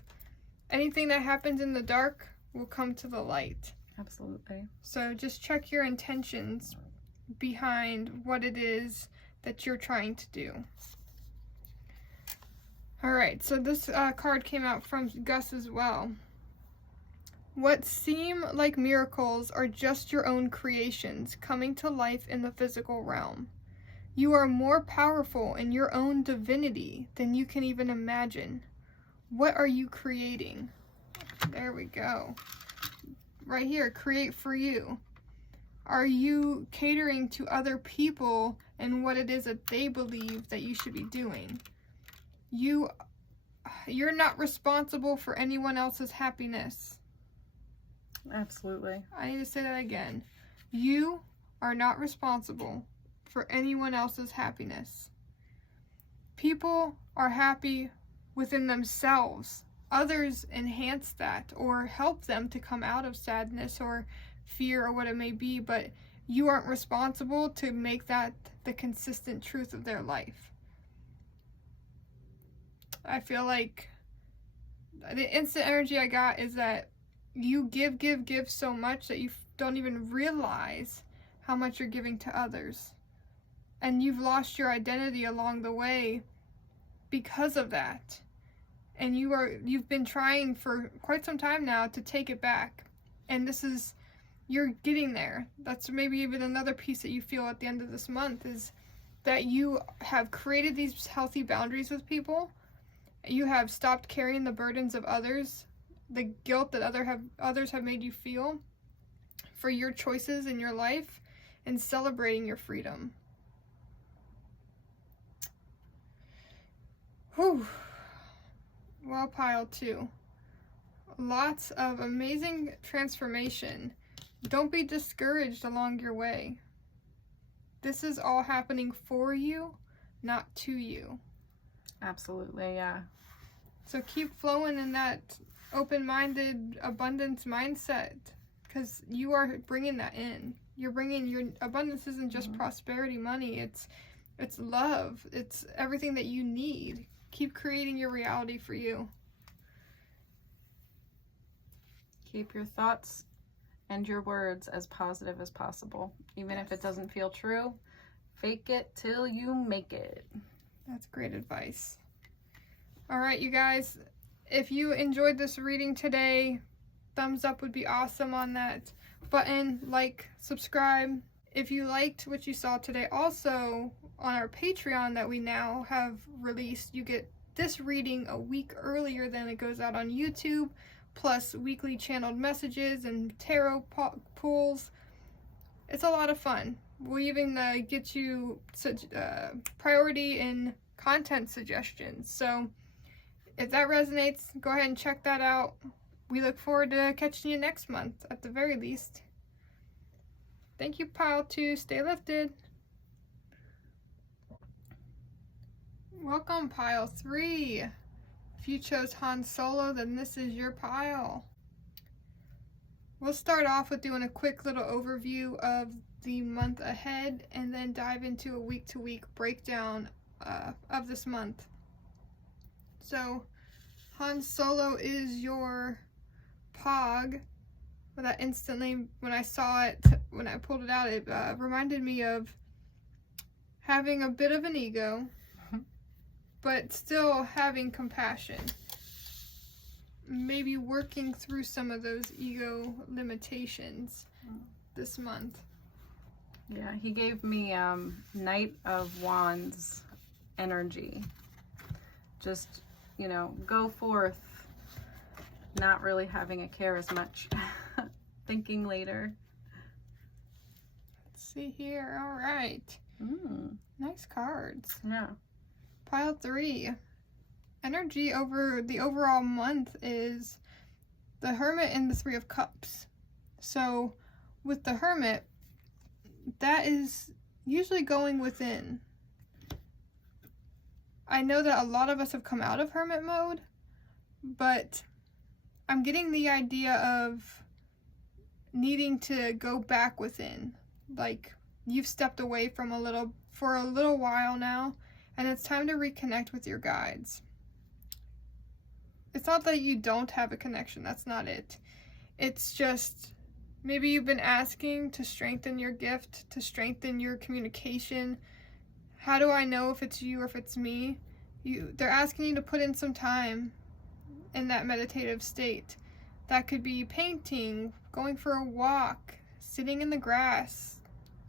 Anything that happens in the dark will come to the light. Absolutely. So just check your intentions behind what it is that you're trying to do. Alright, so this card came out from Gus as well. What seem like miracles are just your own creations coming to life in the physical realm. You are more powerful in your own divinity than you can even imagine. What are you creating? There we go. Right here, create for you. Are you catering to other people and what it is that they believe that you should be doing? You're not responsible for anyone else's happiness. Absolutely. I need to say that again. You are not responsible for anyone else's happiness. People are happy within themselves. Others enhance that or help them to come out of sadness or fear or what it may be, but you aren't responsible to make that the consistent truth of their life. I feel like the instant energy I got is that you give so much that you don't even realize how much you're giving to others. And you've lost your identity along the way because of that. And you've been trying for quite some time now to take it back. And you're getting there. That's maybe even another piece that you feel at the end of this month, is that you have created these healthy boundaries with people. You have stopped carrying the burdens of others, the guilt that others have made you feel for your choices in your life, and celebrating your freedom. Whew. Well, pile 2. Lots of amazing transformation. Don't be discouraged along your way. This is all happening for you, not to you. Absolutely, yeah. So keep flowing in that open-minded abundance mindset, because you are bringing that in. You're bringing your abundance isn't just prosperity, money. It's love. It's everything that you need. Keep creating your reality for you. Keep your thoughts and your words as positive as possible. Even if it doesn't feel true, fake it till you make it. That's great advice. All right, you guys, if you enjoyed this reading today, thumbs up would be awesome on that button. Like, subscribe. If you liked what you saw today, also on our Patreon that we now have released, you get this reading a week earlier than it goes out on YouTube, plus weekly channeled messages and tarot pulls. It's a lot of fun. We'll even get you priority in content suggestions. So if that resonates, go ahead and check that out. We look forward to catching you next month, at the very least. Thank you, pile 2. Stay lifted. Welcome, pile 3. If you chose Han Solo, then this is your pile. We'll start off with doing a quick little overview of the month ahead, and then dive into a week-to-week breakdown of this month. So, Han Solo is your Pog. Well, that instantly, when I saw it, when I pulled it out, it reminded me of having a bit of an ego, but still having compassion. Maybe working through some of those ego limitations this month. Yeah, he gave me Knight of Wands energy. Just, go forth, not really having a care as much. Thinking later. Let's see here. All right. Nice cards. Yeah. Pile 3. Energy over the overall month is the Hermit and the 3 of Cups. So with the Hermit, that is usually going within. I know that a lot of us have come out of Hermit mode, but I'm getting the idea of needing to go back within. Like, you've stepped away for a little while now, and it's time to reconnect with your guides. It's not that you don't have a connection, that's not it. It's just, maybe you've been asking to strengthen your gift, to strengthen your communication. How do I know if it's you or if it's me? They're asking you to put in some time in that meditative state. That could be painting, going for a walk, sitting in the grass,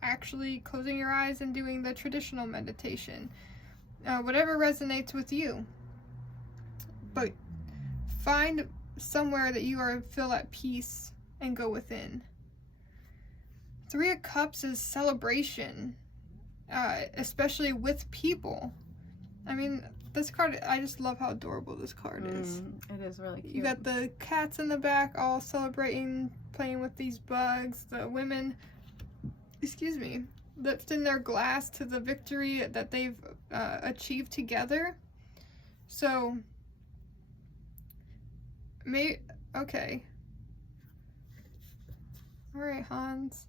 actually closing your eyes and doing the traditional meditation. Whatever resonates with you. But find somewhere that you feel at peace and go within. 3 of Cups is celebration, especially with people. I mean, this card, I just love how adorable this card is. It is really cute. You got the cats in the back all celebrating, playing with these bugs. The women, lifting their glass to the victory that they've achieved together. So, okay. Alright, Hans.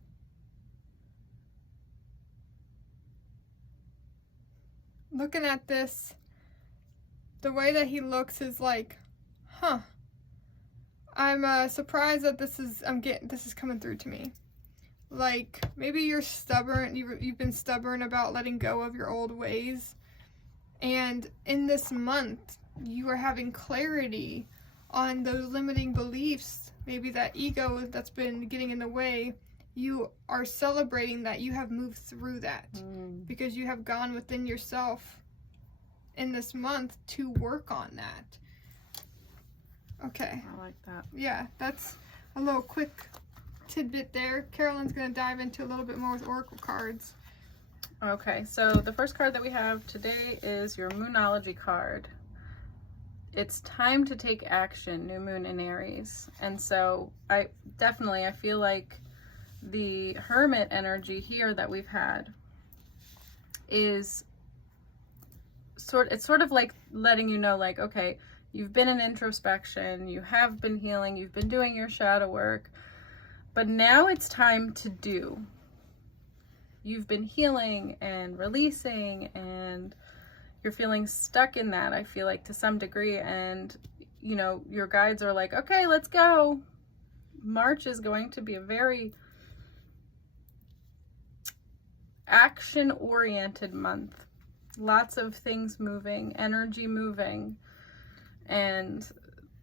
Looking at this, the way that he looks is like, I'm surprised that this is coming through to me. Like, maybe you're stubborn, you've been stubborn about letting go of your old ways. And in this month, you are having clarity on those limiting beliefs. Maybe that ego that's been getting in the way. You are celebrating that you have moved through that because you have gone within yourself in this month to work on that. Okay. I like that. Yeah, that's a little quick tidbit there. Carolyn's going to dive into a little bit more with oracle cards. Okay, so the first card that we have today is your Moonology card. It's time to take action, new moon in Aries. And so I feel like the Hermit energy here that we've had is it's sort of like letting you know, like, okay, you've been in introspection, you have been healing, you've been doing your shadow work, but now it's time to do. You've been healing and releasing, and you're feeling stuck in that, I feel like, to some degree. And, you know, your guides are like, okay, let's go. March is going to be a very action-oriented month. Lots of things moving, energy moving. And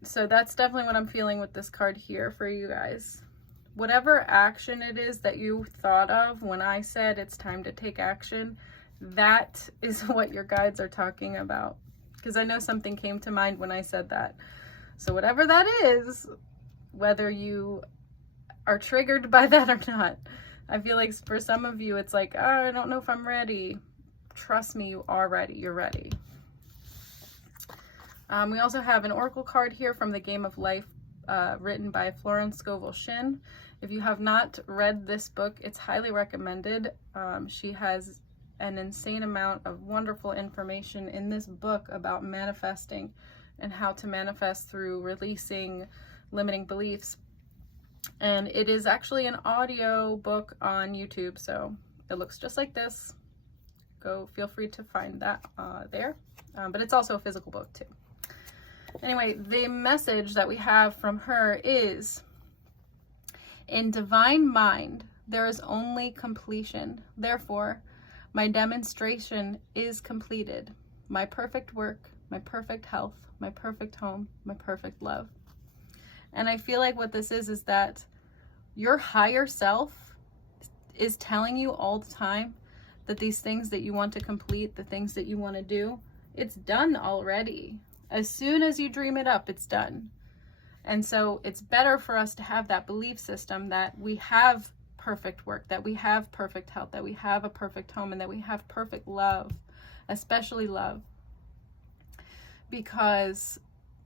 so that's definitely what I'm feeling with this card here for you guys. Whatever action it is that you thought of when I said it's time to take action, that is what your guides are talking about. Because I know something came to mind when I said that. So whatever that is, whether you are triggered by that or not, I feel like for some of you, it's like, oh, I don't know if I'm ready. Trust me, you are ready. You're ready. We also have an oracle card here from The Game of Life, written by Florence Scovel Shinn. If you have not read this book, it's highly recommended. She has an insane amount of wonderful information in this book about manifesting and how to manifest through releasing limiting beliefs. And it is actually an audio book on YouTube, so it looks just like this. Feel free to find that there. But it's also a physical book too. Anyway, the message that we have from her is, in divine mind, there is only completion. Therefore, my demonstration is completed. My perfect work, my perfect health, my perfect home, my perfect love. And I feel like what this is that your higher self is telling you all the time that these things that you want to complete, the things that you want to do, it's done already. As soon as you dream it up, it's done. And so it's better for us to have that belief system that we have perfect work, that we have perfect health, that we have a perfect home, and that we have perfect love, especially love. Because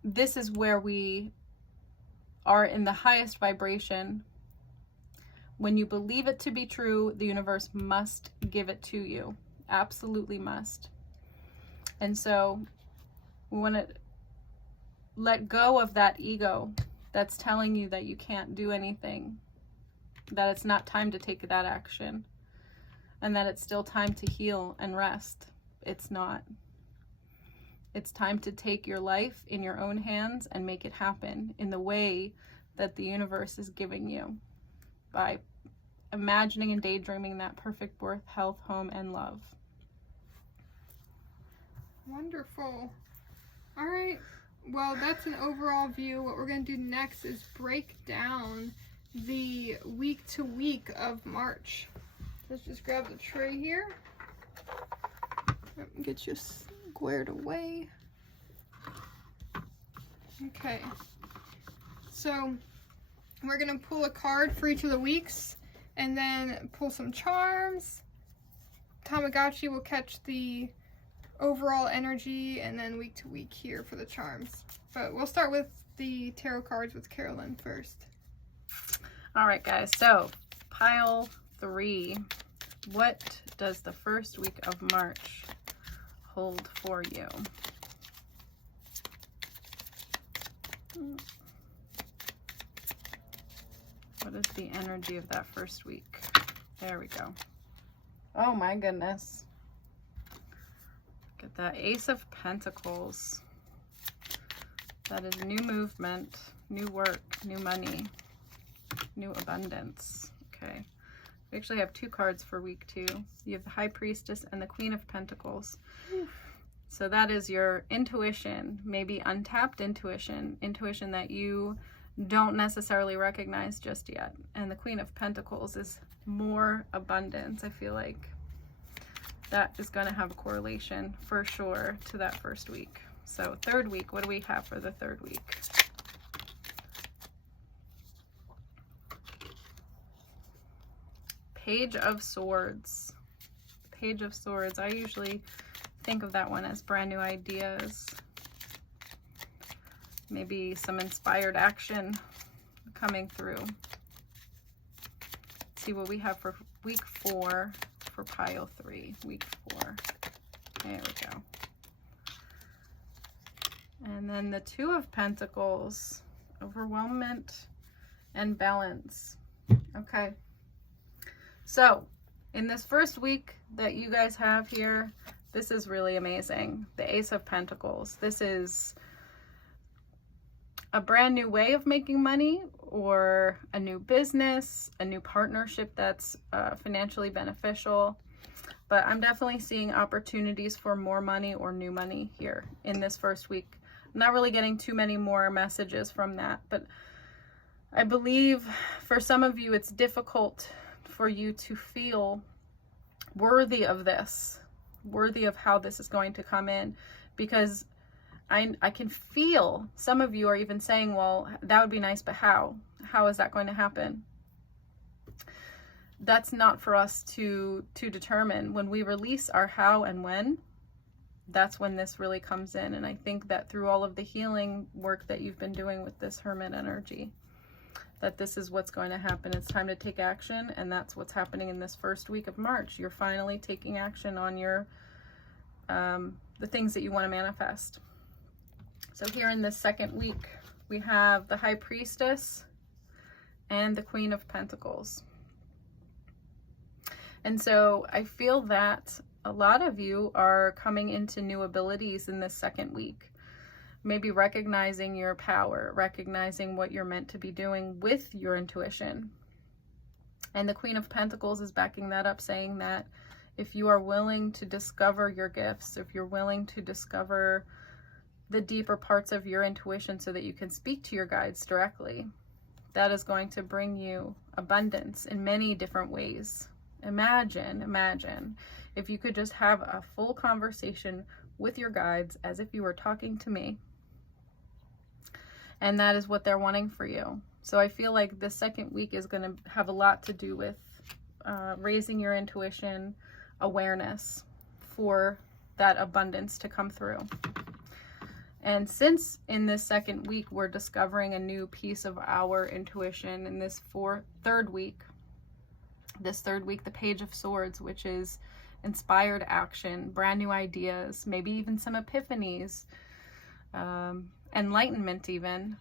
this is where we are in the highest vibration. When you believe it to be true, the universe must give it to you. Absolutely must. And so we want to let go of that ego that's telling you that you can't do anything, that it's not time to take that action, and that it's still time to heal and rest. It's not. It's time to take your life in your own hands and make it happen in the way that the universe is giving you, by imagining and daydreaming that perfect birth, health, home, and love. Wonderful. All right. Well, that's an overall view. What we're going to do next is break down the week to week of March. Let's just grab the tray here. Get you squared away. Okay. So we're going to pull a card for each of the weeks and then pull some charms. Tamagotchi will catch the overall energy, and then week to week here for the charms. But we'll start with the tarot cards with Carolyn first. All right, guys. So pile 3. What does the first week of March hold for you? What is the energy of that first week? There we go. Oh my goodness. Get that Ace of Pentacles. That is new movement, new work, new money, new abundance. Okay. We actually have 2 cards for week 2. You have the High Priestess and the Queen of Pentacles. So that is your intuition, maybe untapped intuition, intuition that you don't necessarily recognize just yet. And the Queen of Pentacles is more abundance. I feel like that is going to have a correlation for sure to that first week. So 3rd week, what do we have for the 3rd week? Page of Swords. Page of Swords. I usually think of that one as brand new ideas. Maybe some inspired action coming through. Let's see what we have for week 4 for pile 3. Week 4. There we go. And then the 2 of Pentacles. Overwhelmment and balance. Okay. So, in this first week that you guys have here, this is really amazing. The Ace of Pentacles. This is a brand new way of making money, or a new business, a new partnership that's financially beneficial. But I'm definitely seeing opportunities for more money or new money here in this first week. I'm not really getting too many more messages from that, but I believe for some of you it's difficult for you to feel worthy of this, worthy of how this is going to come in, because I can feel some of you are even saying, well, that would be nice, but how is that going to happen? That's not for us to determine. When we release our how and when, that's when this really comes in. And I think that through all of the healing work that you've been doing with this Hermit energy, that this is what's going to happen. It's time to take action, and that's what's happening in this first week of March. You're finally taking action on your the things that you want to manifest. So here in this 2nd week, we have the High Priestess and the Queen of Pentacles. And so I feel that a lot of you are coming into new abilities in this 2nd week. Maybe recognizing your power, recognizing what you're meant to be doing with your intuition. And the Queen of Pentacles is backing that up, saying that if you are willing to discover your gifts, if you're willing to discover the deeper parts of your intuition so that you can speak to your guides directly, that is going to bring you abundance in many different ways. Imagine if you could just have a full conversation with your guides as if you were talking to me. And that is what they're wanting for you. So I feel like the 2nd week is going to have a lot to do with raising your intuition, awareness for that abundance to come through. And since in this 2nd week, we're discovering a new piece of our intuition in this 3rd week, the Page of Swords, which is inspired action, brand new ideas, maybe even some epiphanies, enlightenment even.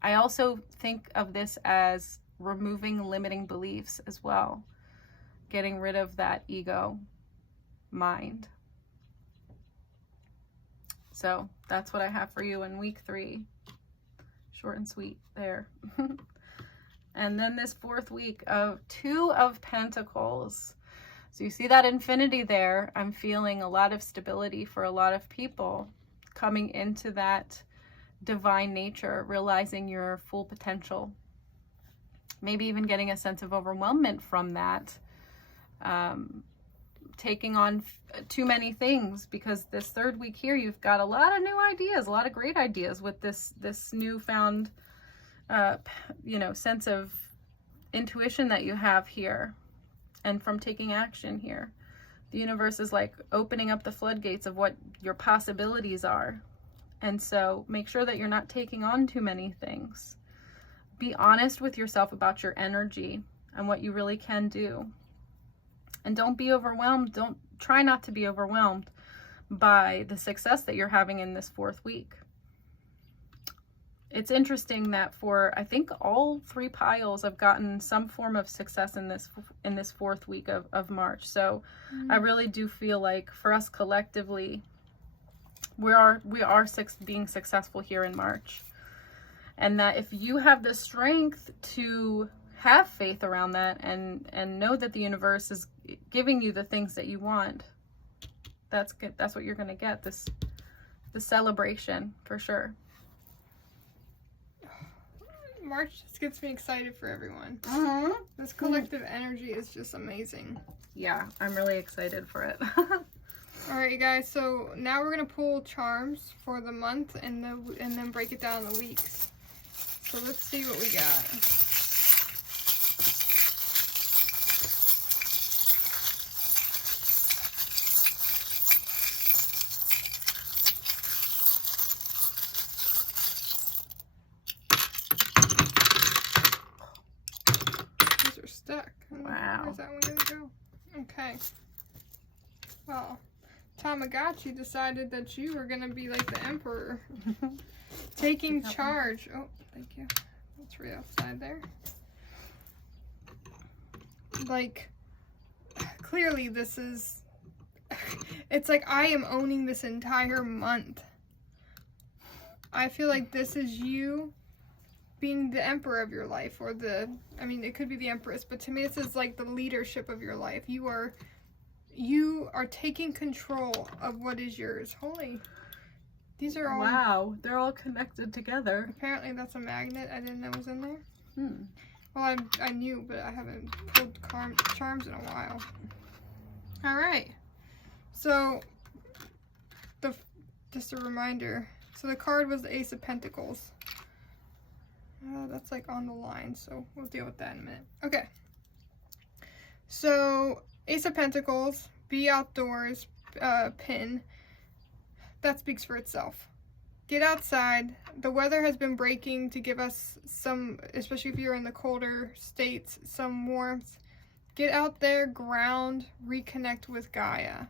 I also think of this as removing limiting beliefs as well, getting rid of that ego mind. So that's what I have for you in week 3. Short and sweet there. And then this 4th week of 2 of Pentacles. So you see that infinity there. I'm feeling a lot of stability for a lot of people coming into that divine nature, realizing your full potential. Maybe even getting a sense of overwhelmment from that. Taking on too many things, because this 3rd week here, you've got a lot of new ideas, a lot of great ideas with this newfound, sense of intuition that you have here, and from taking action here. The universe is like opening up the floodgates of what your possibilities are. And so make sure that you're not taking on too many things. Be honest with yourself about your energy and what you really can do. And don't be overwhelmed. Try not to be overwhelmed by the success that you're having in this 4th week. It's interesting that for, I think, all 3 piles have gotten some form of success in this 4th week of March. So I really do feel like for us collectively, we are being successful here in March. And that if you have the strength to have faith around that and know that the universe is giving you the things that you want. That's good. That's what you're going to get, the celebration for sure. March just gets me excited for everyone. Mm-hmm. This collective energy is just amazing. Yeah, I'm really excited for it. Alright, you guys, so now we're going to pull charms for the month and then break it down in the weeks. So let's see what we got. These are stuck. Wow. Where's that one going to go? Okay. Well, Tamagotchi decided that you were going to be like the emperor. Taking charge. Oh, thank you. That's right outside there. Like, clearly this is... It's like I am owning this entire month. I feel like this is you being the emperor of your life, or I mean, it could be the empress, but to me this is like the leadership of your life. You are taking control of what is yours. Holy, these are all... Wow, they're all connected together. Apparently that's a magnet I didn't know was in there. Hmm. Well, I knew, but I haven't pulled charms in a while. Alright, so just a reminder, so the card was the Ace of Pentacles. That's like on the line, so we'll deal with that in a minute. Okay, so Ace of Pentacles, be outdoors, pin, that speaks for itself. Get outside. The weather has been breaking to give us some, especially if you're in the colder states, some warmth. Get out there, ground, reconnect with Gaia.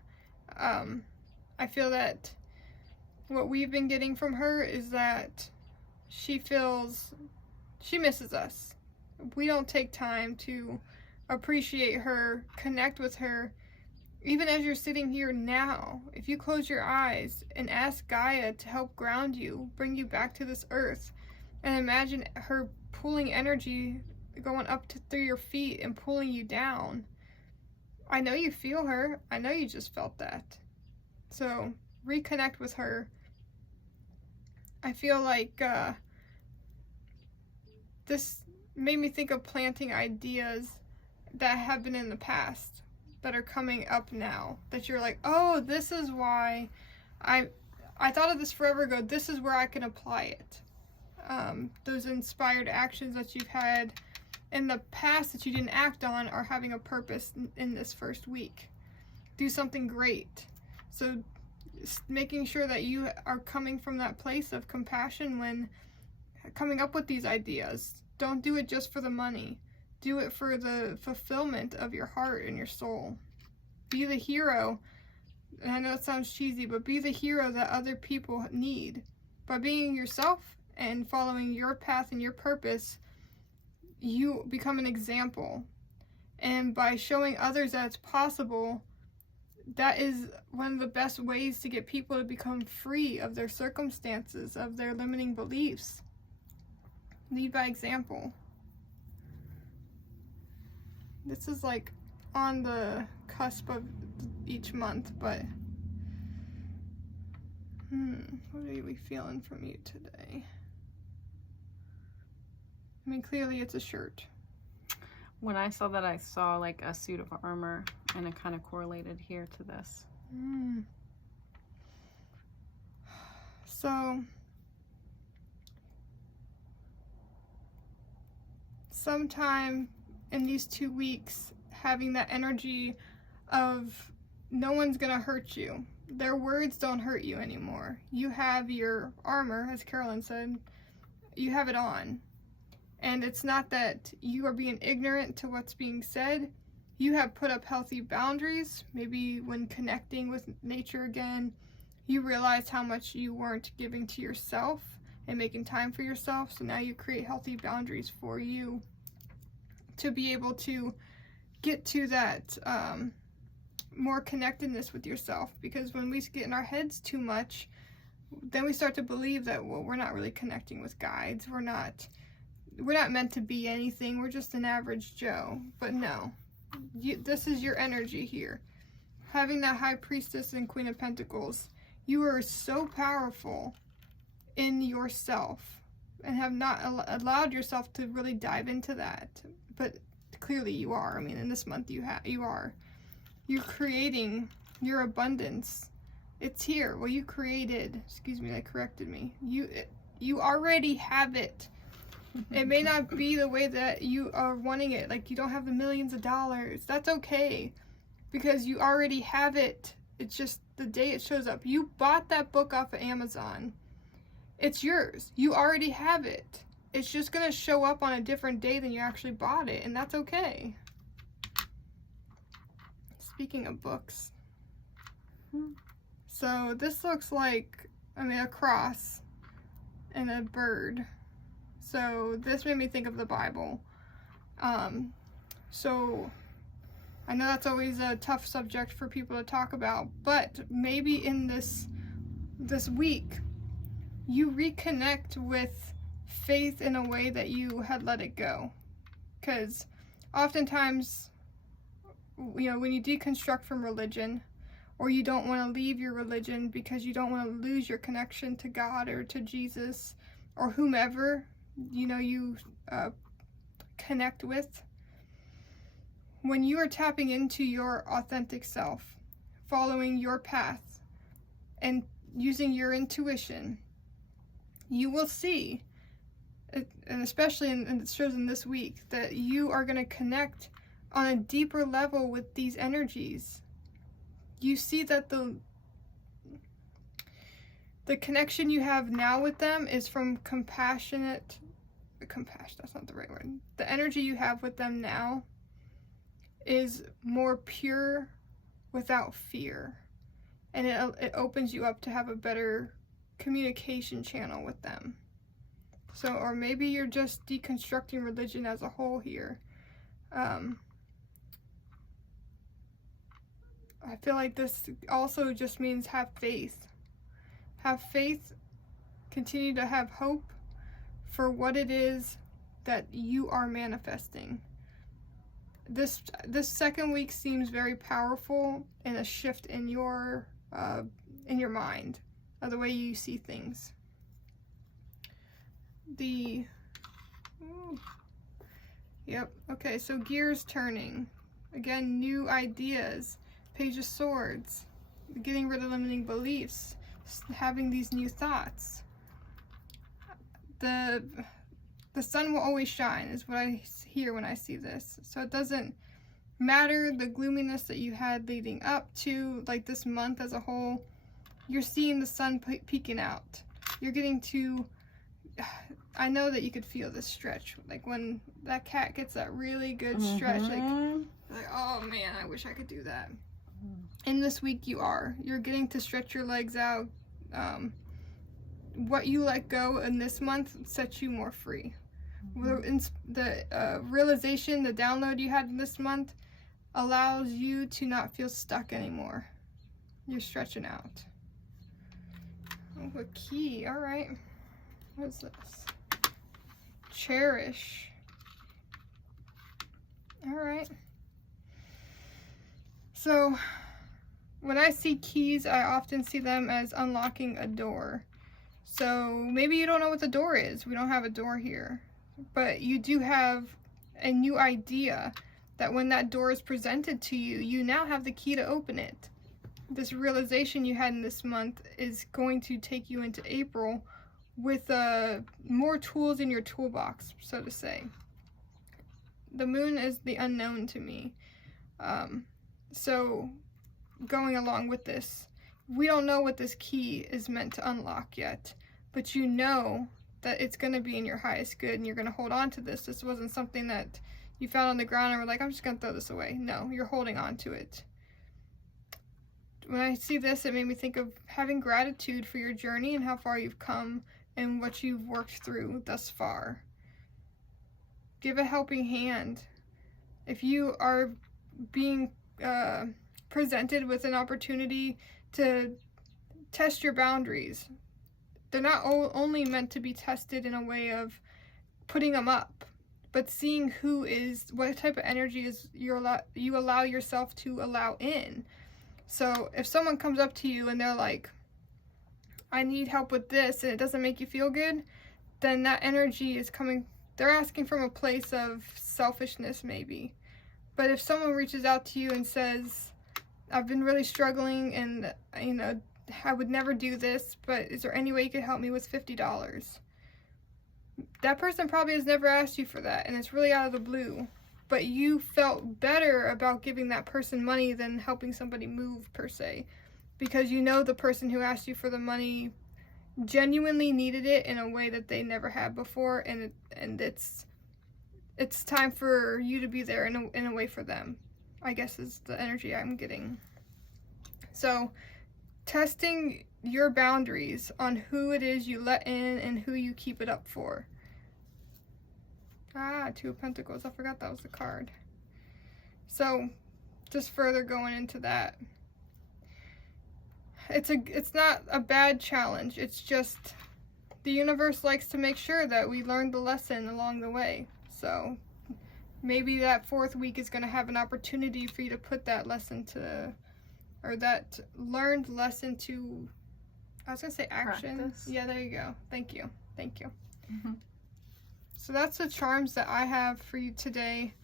I feel that what we've been getting from her is that she misses us. We don't take time to appreciate her, connect with her. Even as you're sitting here now, if you close your eyes and ask Gaia to help ground you, bring you back to this earth, and imagine her pulling energy going up through your feet and pulling you down. I know you feel her. I know you just felt that. So reconnect with her. I feel like this made me think of planting ideas that have been in the past that are coming up now, that you're like, oh, this is why I thought of this forever ago. This is where I can apply it. Those inspired actions that you've had in the past that you didn't act on are having a purpose in this first week. Do something great. So making sure that you are coming from that place of compassion when coming up with these ideas. Don't do it just for the money. Do it for the fulfillment of your heart and your soul. Be the hero. And I know it sounds cheesy, but be the hero that other people need. By being yourself and following your path and your purpose, you become an example. And by showing others that it's possible, that is one of the best ways to get people to become free of their circumstances, of their limiting beliefs. Lead by example. This is like on the cusp of each month, but what are we feeling from you today? I mean, clearly it's a shirt. When I saw that, I saw like a suit of armor, and it kind of correlated here to this. So sometime in these 2 weeks, having that energy of no one's gonna hurt you. Their words don't hurt you anymore. You have your armor, as Carolyn said, you have it on. And it's not that you are being ignorant to what's being said. You have put up healthy boundaries. Maybe when connecting with nature again, you realized how much you weren't giving to yourself and making time for yourself. So now you create healthy boundaries for you to be able to get to that more connectedness with yourself. Because when we get in our heads too much, then we start to believe that, well, we're not really connecting with guides. we're not meant to be anything. We're just an average Joe. But no, this is your energy here. Having that High Priestess and Queen of Pentacles, you are so powerful in yourself and have not allowed yourself to really dive into that. But clearly you are. I mean, in this month you are. You're creating your abundance. It's here. Well, you created. Excuse me, that corrected me. You already have it. It may not be the way that you are wanting it. Like, you don't have the millions of dollars. That's okay. Because you already have it. It's just the day it shows up. You bought that book off of Amazon. It's yours. You already have it. It's just going to show up on a different day than you actually bought it. And that's okay. Speaking of books. So this looks like, a cross and a bird. So this made me think of the Bible. So I know that's always a tough subject for people to talk about, but maybe in this week, you reconnect with faith in a way that you had let it go. Because oftentimes, when you deconstruct from religion, or you don't want to leave your religion because you don't want to lose your connection to God or to Jesus or whomever, you connect with. When you are tapping into your authentic self, following your path, and using your intuition, you will see, and especially and it shows in this week, that you are going to connect on a deeper level with these energies. You see that the connection you have now with them is from compassion, that's not the right word. The energy you have with them now is more pure without fear. And it opens you up to have a better communication channel with them. So, or maybe you're just deconstructing religion as a whole here. I feel like this also just means have faith. Have faith, continue to have hope for what it is that you are manifesting. This second week seems very powerful in a shift in your mind, of the way you see things. Yep, okay, so gears turning. Again, new ideas. Page of Swords, getting rid of limiting beliefs, having these new thoughts. The sun will always shine is what I hear when I see this. So it doesn't matter the gloominess that you had leading up to, like this month as a whole. You're seeing the sun peeking out. You're getting to, I know that you could feel this stretch, like when that cat gets that really good stretch, like, oh man, I wish I could do that. In this week you're getting to stretch your legs out. What you let go in this month sets you more free. The realization, the download you had in this month allows you to not feel stuck anymore. You're stretching out. Oh, a key, all right. What is this? Cherish. All right. So, when I see keys, I often see them as unlocking a door. So, maybe you don't know what the door is. We don't have a door here. But you do have a new idea that when that door is presented to you, you now have the key to open it. This realization you had in this month is going to take you into April with more tools in your toolbox, so to say. The moon is the unknown to me. So, going along with this, we don't know what this key is meant to unlock yet, but you know that it's going to be in your highest good and you're going to hold on to this. This wasn't something that you found on the ground and were like, I'm just going to throw this away. No, you're holding on to it. When I see this, it made me think of having gratitude for your journey and how far you've come and what you've worked through thus far. Give a helping hand. If you are being presented with an opportunity to test your boundaries, they're not only meant to be tested in a way of putting them up, but seeing what type of energy is you allow yourself to allow in. So if someone comes up to you and they're like, I need help with this, and it doesn't make you feel good, then that energy is coming, they're asking from a place of selfishness maybe. But if someone reaches out to you and says, I've been really struggling and, you know, I would never do this, but is there any way you could help me with $50? That person probably has never asked you for that, and it's really out of the blue. But you felt better about giving that person money than helping somebody move, per se. Because you know the person who asked you for the money genuinely needed it in a way that they never had before, and it's time for you to be there in a way for them, I guess is the energy I'm getting. So, testing your boundaries on who it is you let in and who you keep it up for. Two of Pentacles. I forgot that was the card. So, just further going into that. It's not a bad challenge. It's just the universe likes to make sure that we learn the lesson along the way. So, maybe that 4th week is going to have an opportunity for you to put that lesson or that learned lesson to, I was going to say action. Practice. Yeah, there you go. Thank you. Mm-hmm. So that's the charms that I have for you today.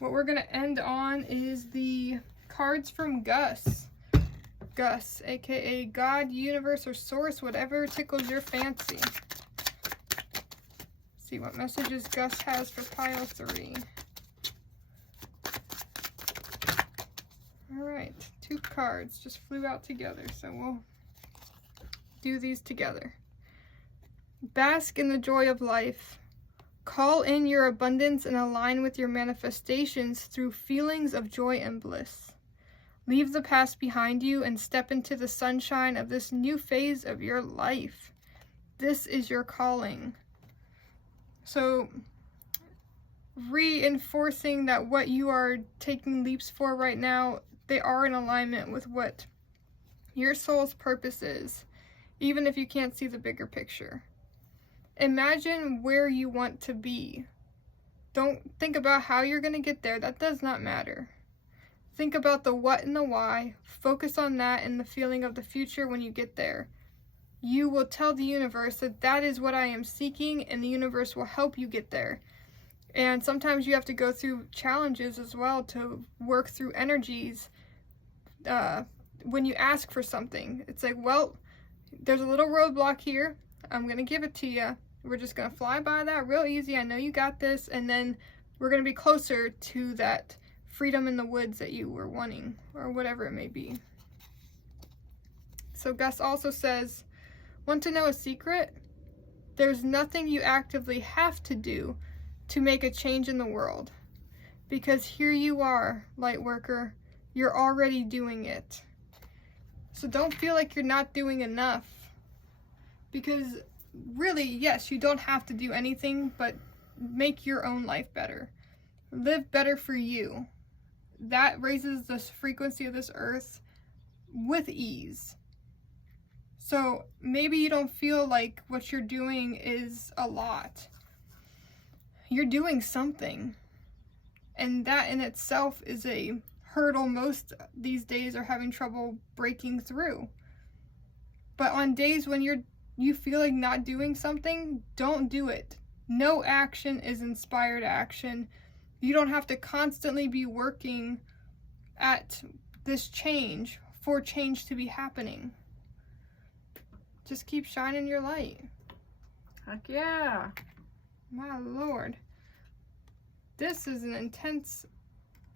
What we're going to end on is the cards from Gus. Gus, aka God, Universe, or Source, whatever tickles your fancy. See what messages Gus has for pile 3. Alright, 2 cards just flew out together, so we'll do these together. Bask in the joy of life. Call in your abundance and align with your manifestations through feelings of joy and bliss. Leave the past behind you and step into the sunshine of this new phase of your life. This is your calling. So, reinforcing that what you are taking leaps for right now, they are in alignment with what your soul's purpose is, even if you can't see the bigger picture. Imagine where you want to be. Don't think about how you're going to get there. That does not matter. Think about the what and the why. Focus on that and the feeling of the future when you get there. You will tell the universe that that is what I am seeking, and the universe will help you get there. And sometimes you have to go through challenges as well to work through energies when you ask for something. It's like, well, there's a little roadblock here. I'm going to give it to you. We're just going to fly by that real easy. I know you got this. And then we're going to be closer to that freedom in the woods that you were wanting, or whatever it may be. So Gus also says, want to know a secret? There's nothing you actively have to do to make a change in the world. Because here you are, light worker. You're already doing it. So don't feel like you're not doing enough. Because really, yes, you don't have to do anything but make your own life better. Live better for you. That raises the frequency of this earth with ease. So maybe you don't feel like what you're doing is a lot. You're doing something. And that in itself is a hurdle most these days are having trouble breaking through. But on days when you feel like not doing something, don't do it. No action is inspired action. You don't have to constantly be working at this change for change to be happening. Just keep shining your light. Heck yeah. My Lord. This is an intense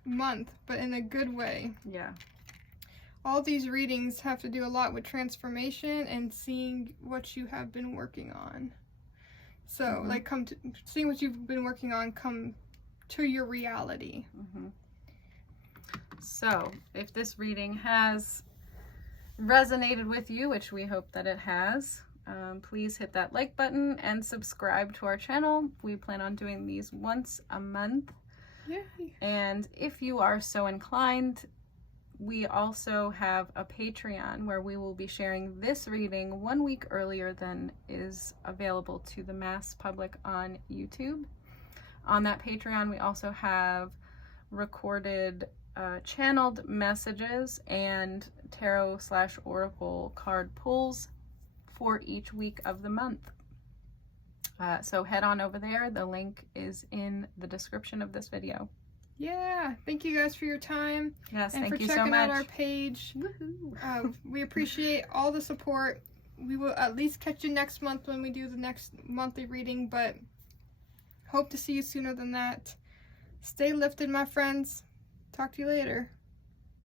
month, but in a good way. Yeah. All these readings have to do a lot with transformation and seeing what you have been working on. So, seeing what you've been working on come to your reality. Mm-hmm. So, if this reading has resonated with you, which we hope that it has, please hit that like button and subscribe to our channel. We plan on doing these once a month. Yay. And if you are so inclined, we also have a Patreon where we will be sharing this reading 1 week earlier than is available to the mass public on YouTube. On that Patreon, we also have recorded channeled messages and tarot/oracle card pulls for each week of the month. So head on over there. The link is in the description of this video. Yeah, thank you guys for your time. Yes, and thank for you so checking much. out our page. Woohoo. We appreciate all the support. We will at least catch you next month when we do the next monthly reading, but hope to see you sooner than that. Stay lifted, my friends. Talk to you later.